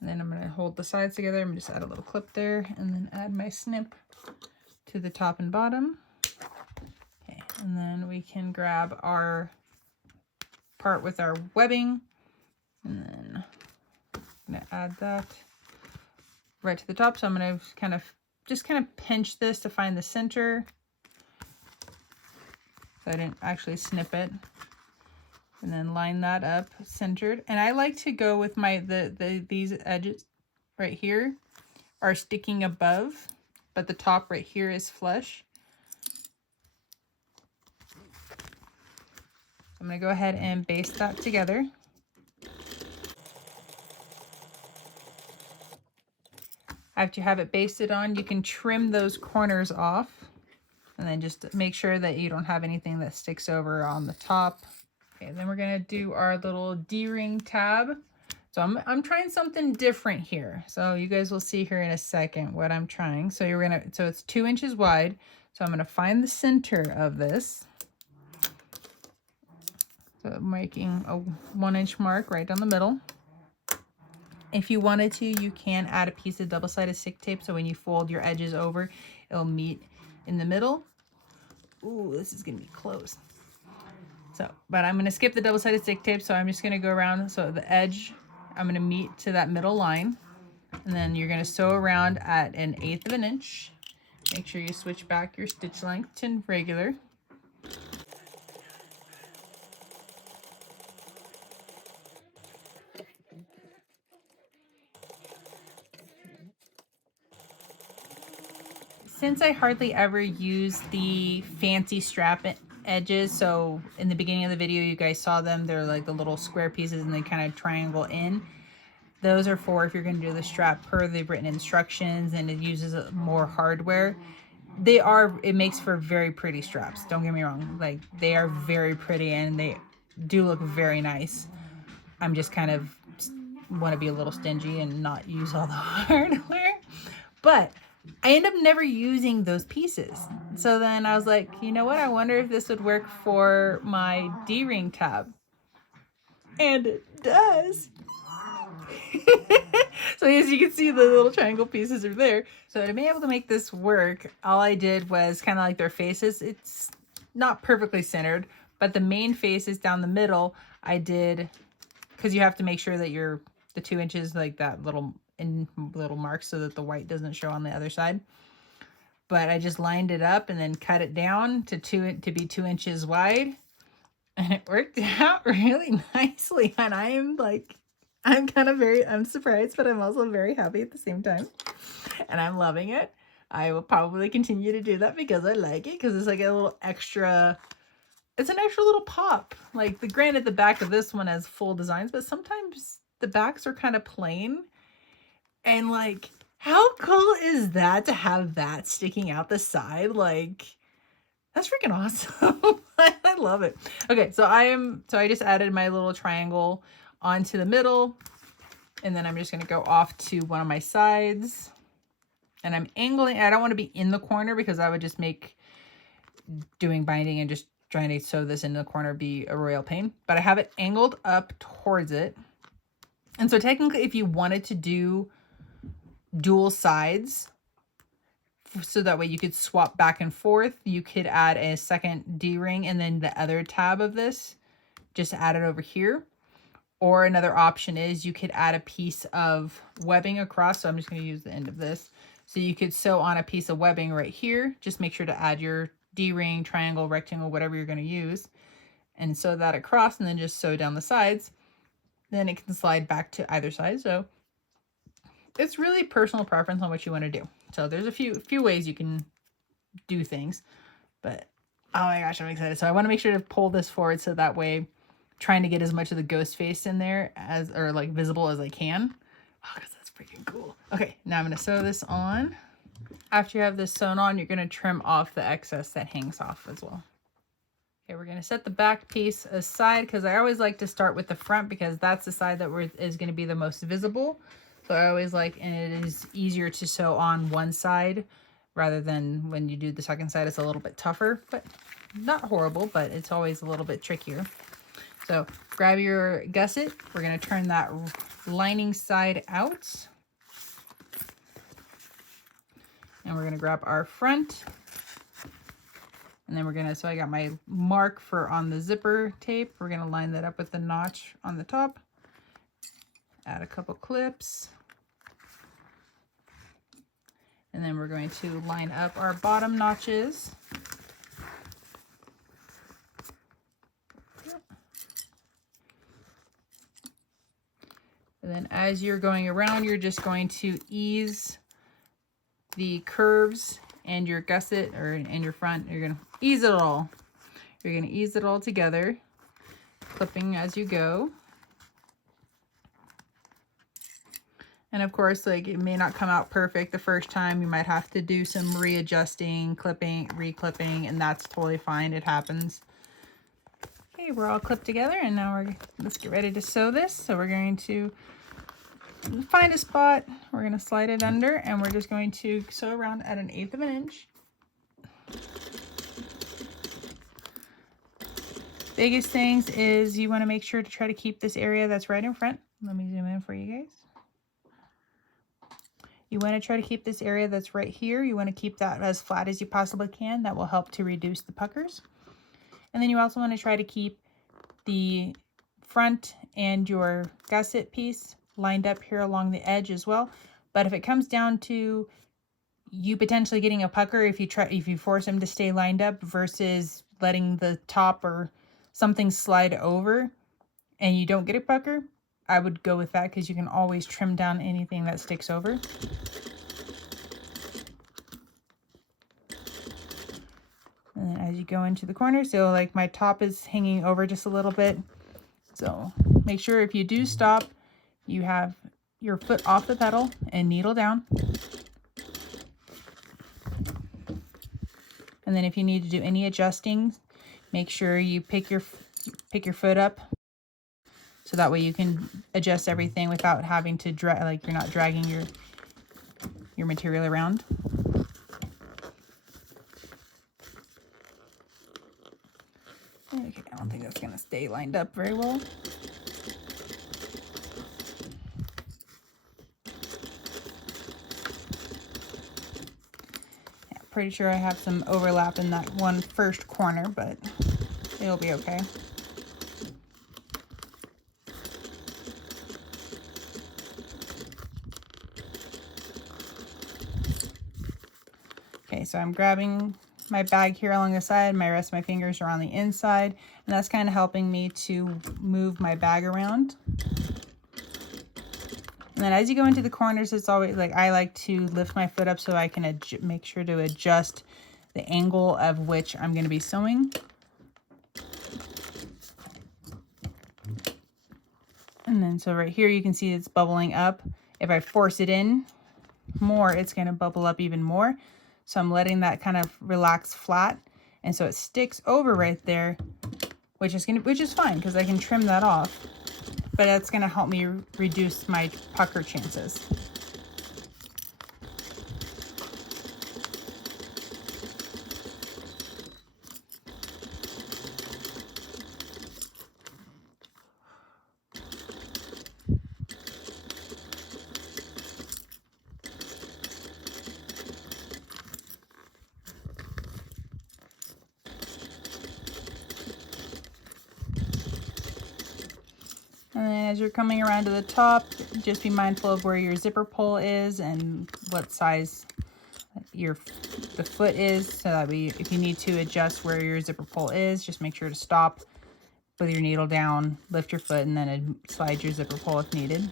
and then I'm going to hold the sides together. I'm going to just add a little clip there, and then add my snip to the top and bottom. Okay, and then we can grab our part with our webbing, and then I'm going to add that right to the top. So I'm going to kind of pinch this to find the center. So I didn't actually snip it. And then line that up centered. And I like to go with my these edges right here are sticking above, but the top right here is flush. I'm going to go ahead and baste that together. After you have it basted on, you can trim those corners off, and then just make sure that you don't have anything that sticks over on the top. Okay, then we're going to do our little D-ring tab. So I'm trying something different here. So you guys will see here in a second what I'm trying. So so it's 2 inches wide. So I'm going to find the center of this. So I'm making a 1 inch mark right down the middle. If you wanted to, you can add a piece of double-sided stick tape, so when you fold your edges over, it'll meet in the middle. Ooh, this is gonna be close. So, but I'm gonna skip the double-sided stick tape, so I'm just gonna go around, so the edge, I'm gonna meet to that middle line, and then you're gonna sew around at an 1/8 of an inch. Make sure you switch back your stitch length to regular. Since I hardly ever use the fancy strap edges, so in the beginning of the video you guys saw them, they're like the little square pieces and they kind of triangle in. Those are for if you're going to do the strap per the written instructions, and it uses more hardware. It makes for very pretty straps, don't get me wrong, like they are very pretty and they do look very nice. I'm just kind of want to be a little stingy and not use all the hardware, but I end up never using those pieces. So then I was like, you know what? I wonder if this would work for my D-ring tab. And it does. So as you can see, the little triangle pieces are there. So to be able to make this work, all I did was kind of like their faces. It's not perfectly centered, but the main faces down the middle, I did, because you have to make sure that the 2 inches, like that little marks, so that the white doesn't show on the other side. But I just lined it up and then cut it down to be 2 inches wide, and it worked out really nicely. And I'm surprised, but I'm also very happy at the same time, and I'm loving it. I will probably continue to do that because I like it, because it's like a little extra, it's an extra little pop. Like granted, the back of this one has full designs, but sometimes the backs are kind of plain. And like, how cool is that to have that sticking out the side? Like, that's freaking awesome. I love it. Okay, so I just added my little triangle onto the middle, and then I'm just gonna go off to one of my sides. And I'm angling. I don't want to be in the corner because I would just make doing binding and just trying to sew this into the corner be a royal pain. But I have it angled up towards it. And so technically, if you wanted to do dual sides, so that way you could swap back and forth, you could add a second D-ring and then the other tab of this, just add it over here. Or another option is you could add a piece of webbing across. So I'm just going to use the end of this. So you could sew on a piece of webbing right here. Just make sure to add your D-ring, triangle, rectangle, whatever you're going to use, and sew that across, and then just sew down the sides. Then it can slide back to either side. So it's really personal preference on what you want to do. So there's a few ways you can do things, but oh my gosh, I'm excited. So I want to make sure to pull this forward so that way, trying to get as much of the ghost face in there as, or like visible as I can. Oh, because that's freaking cool. Okay, now I'm going to sew this on. After you have this sewn on, you're going to trim off the excess that hangs off as well. Okay, we're going to set the back piece aside because I always like to start with the front because that's the side that is going to be the most visible. So I always like, and it is easier to sew on one side rather than when you do the second side, it's a little bit tougher, but not horrible, but it's always a little bit trickier. So grab your gusset. We're going to turn that lining side out. And we're going to grab our front. And then we're going to, so I got my mark for on the zipper tape. We're going to line that up with the notch on the top. Add a couple clips. And then we're going to line up our bottom notches. And then as you're going around, you're just going to ease the curves and your gusset and your front. You're going to ease it all. You're going to ease it all together, clipping as you go. And of course, like, it may not come out perfect the first time. You might have to do some readjusting, clipping, reclipping, and that's totally fine. It happens. Okay, we're all clipped together, and now let's get ready to sew this. So we're going to find a spot. We're going to slide it under, and we're just going to sew around at 1/8 of an inch. Biggest things is you want to make sure to try to keep this area that's right in front. Let me zoom in for you guys. You want to try to keep this area that's right here. You want to keep that as flat as you possibly can. That will help to reduce the puckers. And then you also want to try to keep the front and your gusset piece lined up here along the edge as well. But if it comes down to you potentially getting a pucker if you force them to stay lined up versus letting the top or something slide over and you don't get a pucker, I would go with that because you can always trim down anything that sticks over. And then as you go into the corner, so like my top is hanging over just a little bit. So make sure if you do stop, you have your foot off the pedal and needle down. And then if you need to do any adjusting, make sure you pick your foot up. So that way you can adjust everything without having to drag, like you're not dragging your material around. Okay, I don't think that's gonna stay lined up very well. Yeah, pretty sure I have some overlap in that one first corner, but it'll be okay. Okay, so I'm grabbing my bag here along the side. My rest of my fingers are on the inside, and that's kind of helping me to move my bag around. And then as you go into the corners, it's always like, I like to lift my foot up so I can make sure to adjust the angle of which I'm going to be sewing. And then so right here, you can see it's bubbling up. If I force it in more, it's going to bubble up even more. So I'm letting that kind of relax flat. And so it sticks over right there, which is fine because I can trim that off. But that's going to help me reduce my pucker chances. And then as you're coming around to the top, just be mindful of where your zipper pull is and what size the foot is, so that if you need to adjust where your zipper pull is, just make sure to stop with your needle down, lift your foot, and then slide your zipper pull if needed.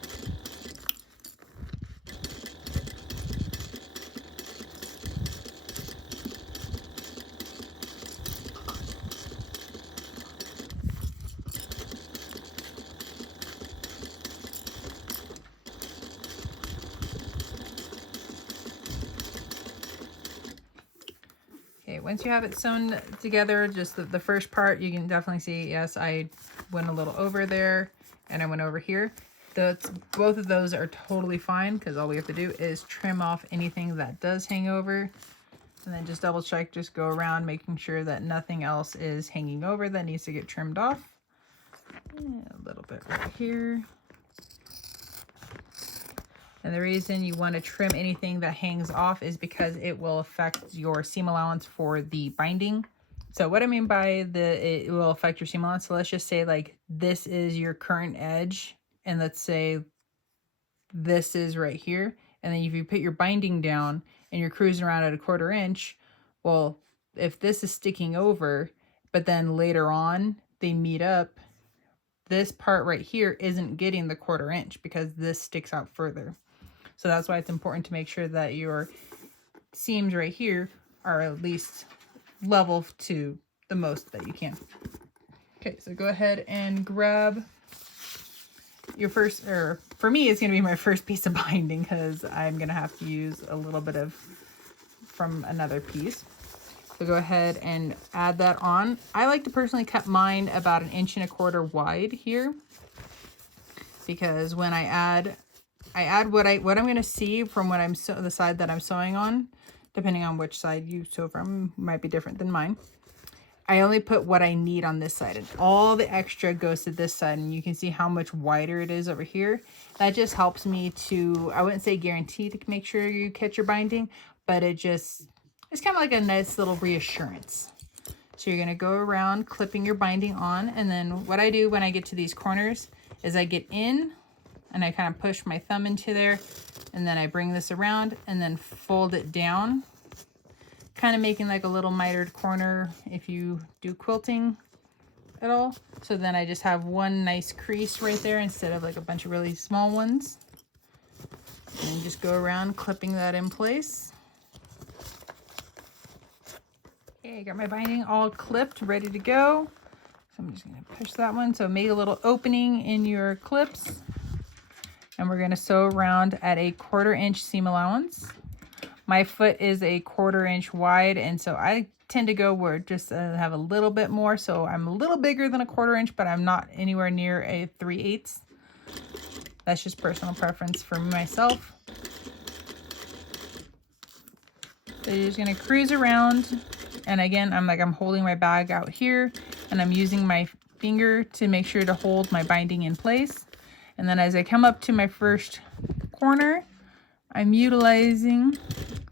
Okay, once you have it sewn together, just the first part, you can definitely see, yes, I went a little over there and I went over here. Both of those are totally fine because all we have to do is trim off anything that does hang over. And then just double check, just go around making sure that nothing else is hanging over that needs to get trimmed off. And a little bit right here. And the reason you want to trim anything that hangs off is because it will affect your seam allowance for the binding. So what I mean by it will affect your seam allowance, so let's just say like this is your current edge, and let's say this is right here. And then if you put your binding down and you're cruising around at a 1/4 inch, well, if this is sticking over, but then later on they meet up, this part right here isn't getting the 1/4 inch because this sticks out further. So that's why it's important to make sure that your seams right here are at least level to the most that you can. Okay, so go ahead and grab your first, or for me, it's gonna be my first piece of binding because I'm gonna have to use a little bit of from another piece. So go ahead and add that on. I like to personally cut mine about 1.25 inches wide here, because when I add what I'm going to see from what the side that I'm sewing on, depending on which side you sew from, might be different than mine. I only put what I need on this side, and all the extra goes to this side, and you can see how much wider it is over here. That just helps me to, I wouldn't say guarantee to make sure you catch your binding, but it's kind of like a nice little reassurance. So you're going to go around clipping your binding on, and then what I do when I get to these corners is I get in and I kind of push my thumb into there, and then I bring this around and then fold it down, kind of making like a little mitered corner if you do quilting at all. So then I just have one nice crease right there instead of like a bunch of really small ones. And just go around clipping that in place. Okay, I got my binding all clipped, ready to go. So I'm just going to push that one. So make a little opening in your clips. And we're going to sew around at a 1/4 inch seam allowance. My foot is a 1/4 inch wide, and so I tend to go where just have a little bit more. So I'm a little bigger than a 1/4 inch, but I'm not anywhere near a 3/8. That's just personal preference for myself. So you're just going to cruise around. And again, I'm holding my bag out here, and I'm using my finger to make sure to hold my binding in place. And then as I come up to my first corner, I'm utilizing,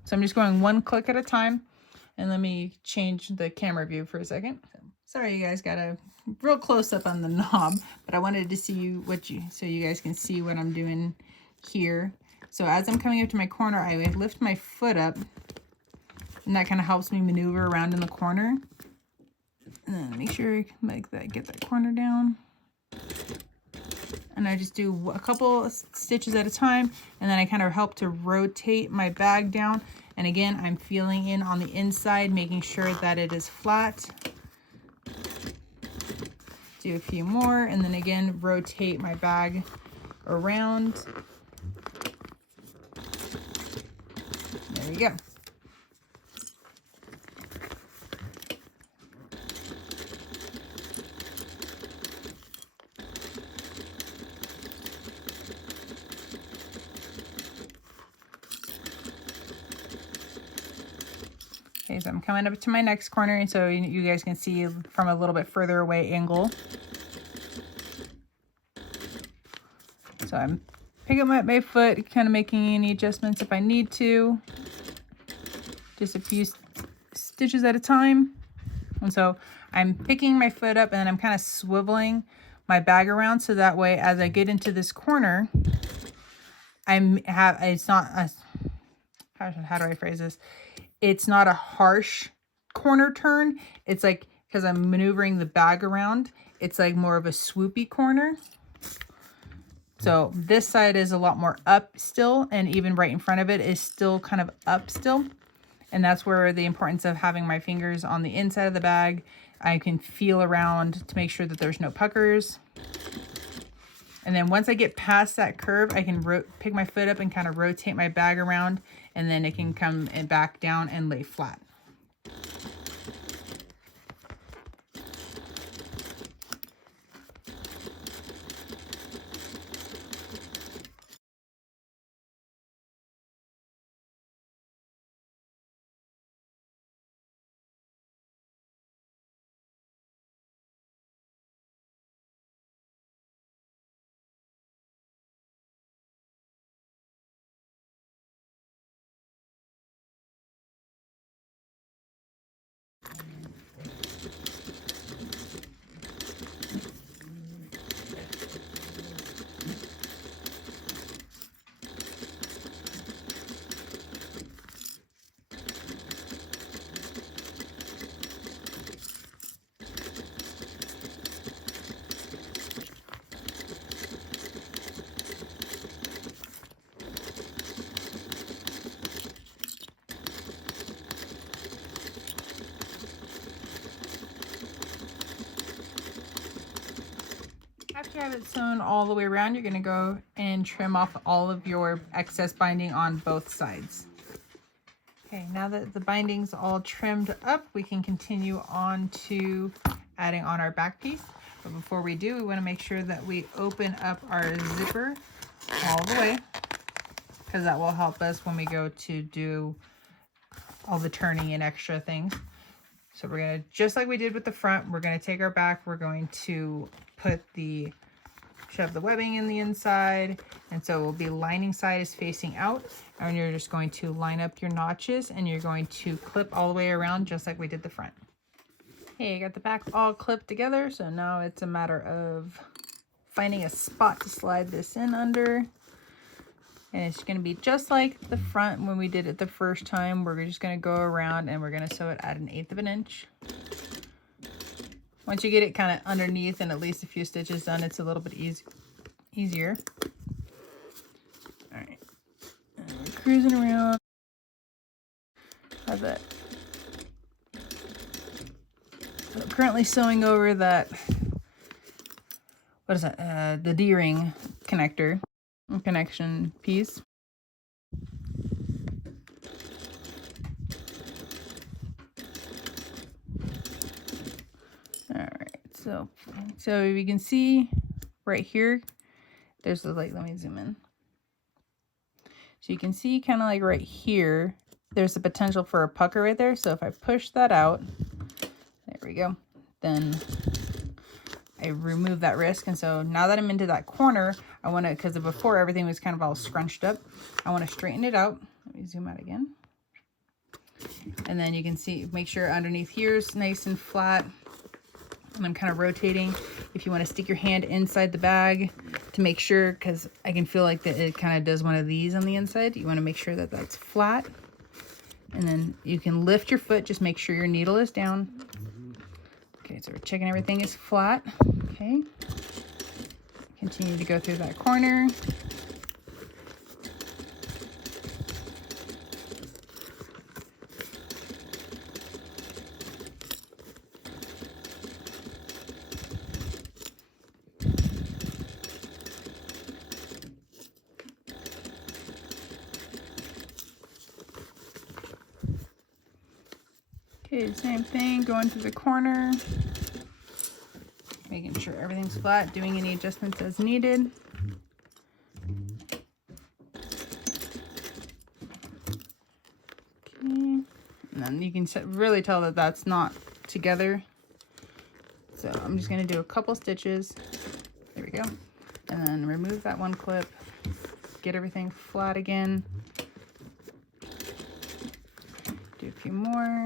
so I'm just going one click at a time. And let me change the camera view for a second. Sorry, you guys got a real close up on the knob, but I wanted to see so you guys can see what I'm doing here. So as I'm coming up to my corner, I lift my foot up, and that kind of helps me maneuver around in the corner. And then make sure get that corner down. and I just do a couple stitches at a time, and then I kind of help to rotate my bag down. And again, I'm feeling in on the inside, making sure that it is flat. Do a few more, and then again, rotate my bag around. There we go. Okay, so I'm coming up to my next corner, and so you guys can see from a little bit further away angle. So I'm picking up my foot, kind of making any adjustments if I need to. Just a few stitches at a time. And so I'm picking my foot up, and then I'm kind of swiveling my bag around, so that way as I get into this corner, it's not a, how do I phrase this? It's not a harsh corner turn. It's like, because I'm maneuvering the bag around, it's like more of a swoopy corner. So this side is a lot more up still, and even right in front of it is still kind of up still. And that's where the importance of having my fingers on the inside of the bag. I can feel around to make sure that there's no puckers. And then once I get past that curve, I can pick my foot up and kind of rotate my bag around, and then it can come back down and lay flat. After you have it sewn all the way around, you're going to go and trim off all of your excess binding on both sides. Okay, now that the binding's all trimmed up, we can continue on to adding on our back piece. But before we do, we want to make sure that we open up our zipper all the way, because that will help us when we go to do all the turning and extra things. So we're going to, just like we did with the front, we're going to take our back, we're going to shove the webbing in the inside, and so it will be lining side is facing out, and you're just going to line up your notches, and you're going to clip all the way around just like we did the front. Okay, I got the back all clipped together, so now it's a matter of finding a spot to slide this in under. And it's going to be just like the front when we did it the first time. We're just going to go around and we're going to sew it at 1/8 of an inch. Once you get it kind of underneath and at least a few stitches done, it's a little bit easier. All right, and we're cruising around. How's that? So currently sewing over that, what is that? The D-ring connection piece. All right, so you can see right here, there's the, like, let me zoom in. So you can see kind of like right here, there's the potential for a pucker right there. So if I push that out, there we go, then I remove that risk. And so now that I'm into that corner, I want to, because before everything was kind of all scrunched up, I want to straighten it out. Let me zoom out again. And then you can see, make sure underneath here is nice and flat. And I'm kind of rotating. If you want to stick your hand inside the bag to make sure, because I can feel like that it kind of does one of these on the inside. You want to make sure that that's flat. And then you can lift your foot, just make sure your needle is down. Okay, so we're checking everything is flat. Okay. Continue to go through that corner. Okay, same thing, going through the corner, making sure everything's flat, doing any adjustments as needed. Okay, and then you can really tell that that's not together. So I'm just going to do a couple stitches. There we go. And then remove that one clip, get everything flat again. Do a few more.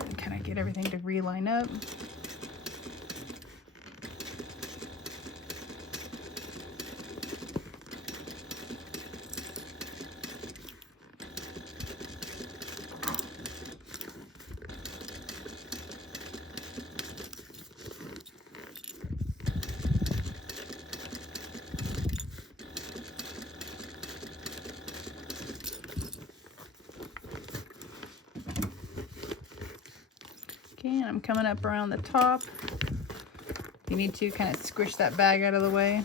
And kind of get everything to reline up. Okay, and I'm coming up around the top. You need to kind of squish that bag out of the way.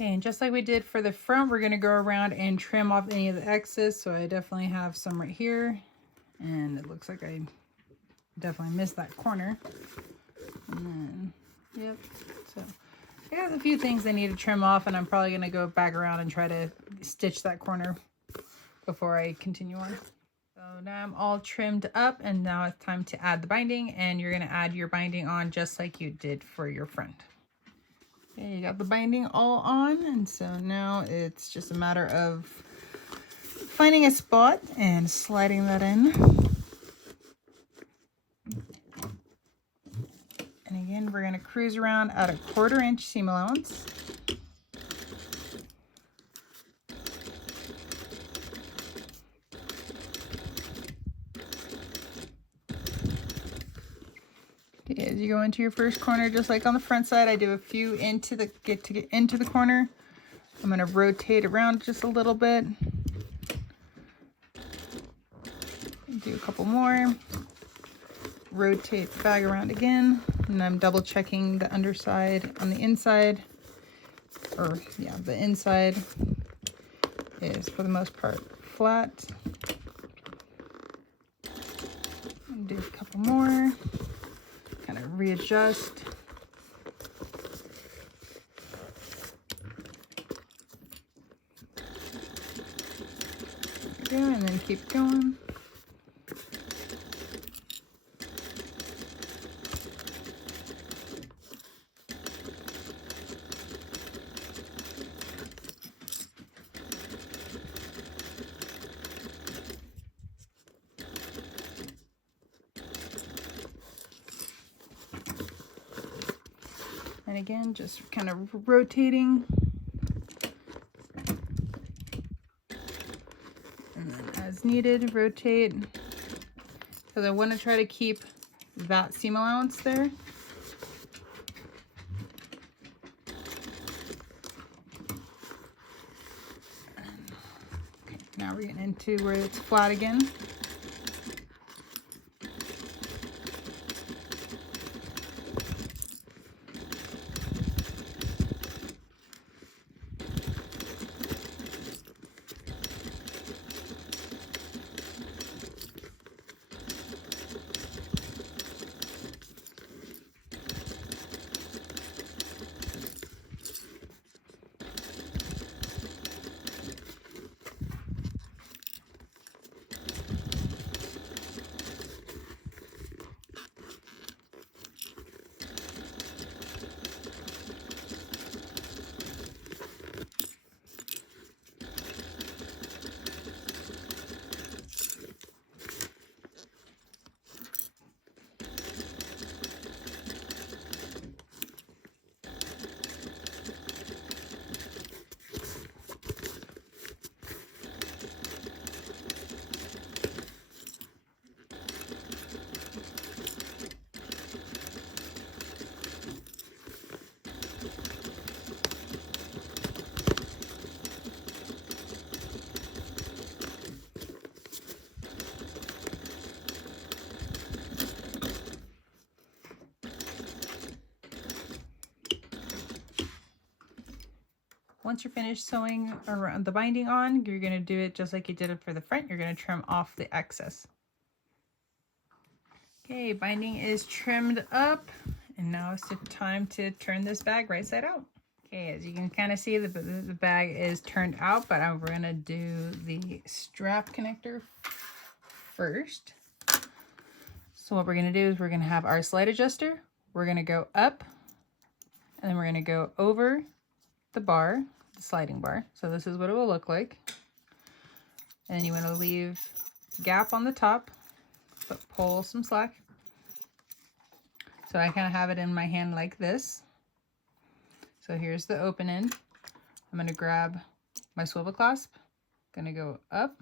Okay, and just like we did for the front, we're going to go around and trim off any of the excess. So I definitely have some right here. And it looks like I definitely missed that corner. And then, yep. So I got a few things I need to trim off, and I'm probably going to go back around and try to stitch that corner before I continue on. So now I'm all trimmed up, and now it's time to add the binding, and you're going to add your binding on just like you did for your front. Okay, you got the binding all on, and so now it's just a matter of finding a spot and sliding that in. And again, we're going to cruise around at a 1/4 inch seam allowance. As you go into your first corner, just like on the front side, I do a few into the get into the corner. I'm going to rotate around just a little bit. Do a couple more. Rotate the bag around again, and I'm double checking the underside on the inside. Or yeah, the inside is for the most part flat. And do a couple more. Kind of readjust. There we go, and then keep going. And again, just kind of rotating. And then as needed, rotate. Because I want to try to keep that seam allowance there. Okay, now we're getting into where it's flat again. once you're finished sewing around the binding on, you're going to do it just like you did it for the front. You're going to trim off the excess. Okay, binding is trimmed up, and now it's the time to turn this bag right side out. Okay, as you can kind of see, the bag is turned out, but we're going to do the strap connector first. So what we're going to do is we're going to have our slide adjuster. We're going to go up, and then we're going to go over the bar, the sliding bar. So this is what it will look like. And then you want to leave gap on the top, but pull some slack. So I kind of have it in my hand like this. So here's the open end. I'm going to grab my swivel clasp, going to go up.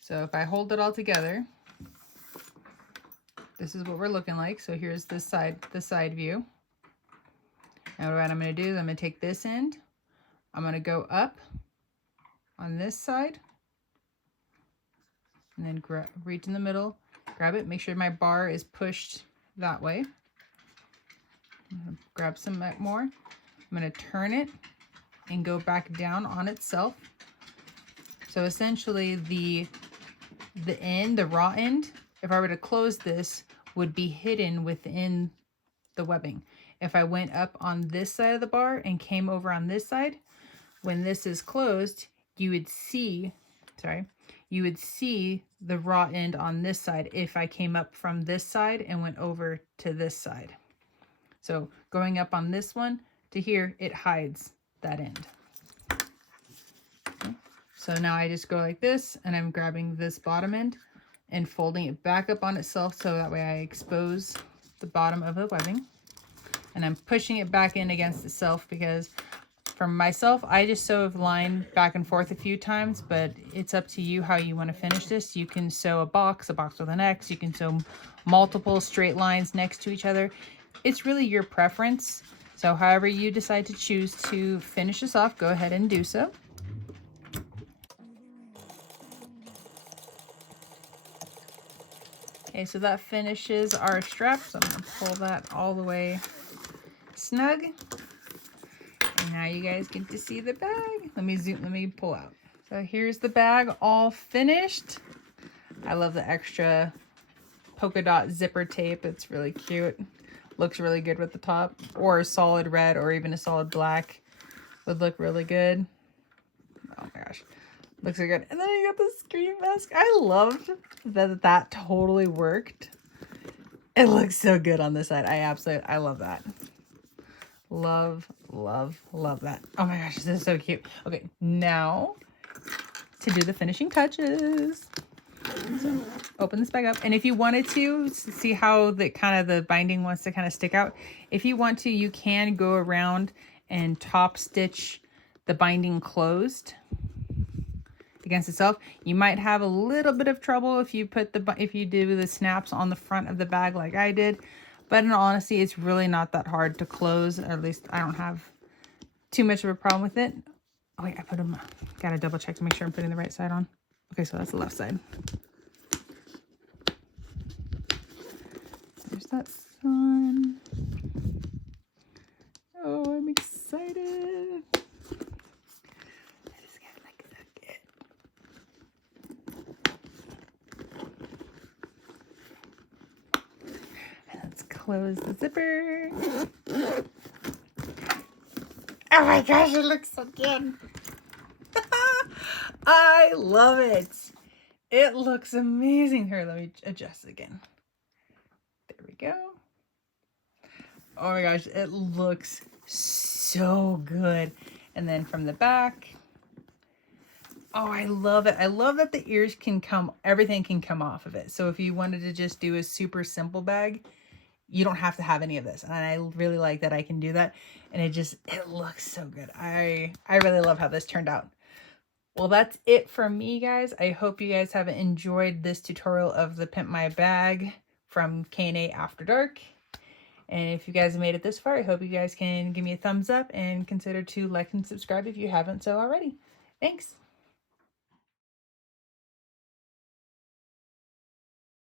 So if I hold it all together, this is what we're looking like. So here's the side view. Now what I'm going to do is I'm going to take this end, I'm going to go up on this side, and then reach in the middle, grab it, make sure my bar is pushed that way. Grab some more. I'm going to turn it and go back down on itself. So essentially the raw end, if I were to close this, would be hidden within the webbing. If I went up on this side of the bar and came over on this side, when this is closed, you would see the raw end on this side if I came up from this side and went over to this side. So going up on this one to here, it hides that end. Okay. So now I just go like this, and I'm grabbing this bottom end and folding it back up on itself so that way I expose the bottom of the webbing. And I'm pushing it back in against itself because for myself, I just sew a line back and forth a few times, but it's up to you how you want to finish this. You can sew a box with an X. You can sew multiple straight lines next to each other. It's really your preference. So however you decide to choose to finish this off, go ahead and do so. Okay, so that finishes our strap. So I'm going to pull that all the way snug. And now you guys get to see the bag. Let me pull out. So here's the bag all finished. I love the extra polka dot zipper tape. It's really cute. Looks really good with the top, or a solid red or even a solid black would look really good. Oh my gosh, looks so good. And then you got the screen mask. I loved that totally worked. It looks so good on this side. I love that. Love that. Oh my gosh, this is so cute. Okay, now to do the finishing touches. So open this bag up, and if you wanted to see how the binding wants to kind of stick out, if you want to, you can go around and top stitch the binding closed against itself. You might have a little bit of trouble if you do the snaps on the front of the bag like I did, but in all honesty, it's really not that hard to close, or at least I don't have too much of a problem with it. Oh wait, gotta double check to make sure I'm putting the right side on. Okay, so that's the left side. There's that sun. Oh, I'm excited. I just got like so good. And let's close the zipper. Oh my gosh, it looks so good. I love it. It looks amazing. Here, let me adjust again. There we go. Oh my gosh, it looks so good. And then from the back, oh, I love it. I love that the ears everything can come off of it. So if you wanted to just do a super simple bag, you don't have to have any of this. And I really like that I can do that. And it looks so good. I really love how this turned out. Well, that's it from me, guys. I hope you guys have enjoyed this tutorial of the Pimp My Bag from K&A After Dark. And if you guys have made it this far, I hope you guys can give me a thumbs up and consider to like and subscribe if you haven't so already. Thanks.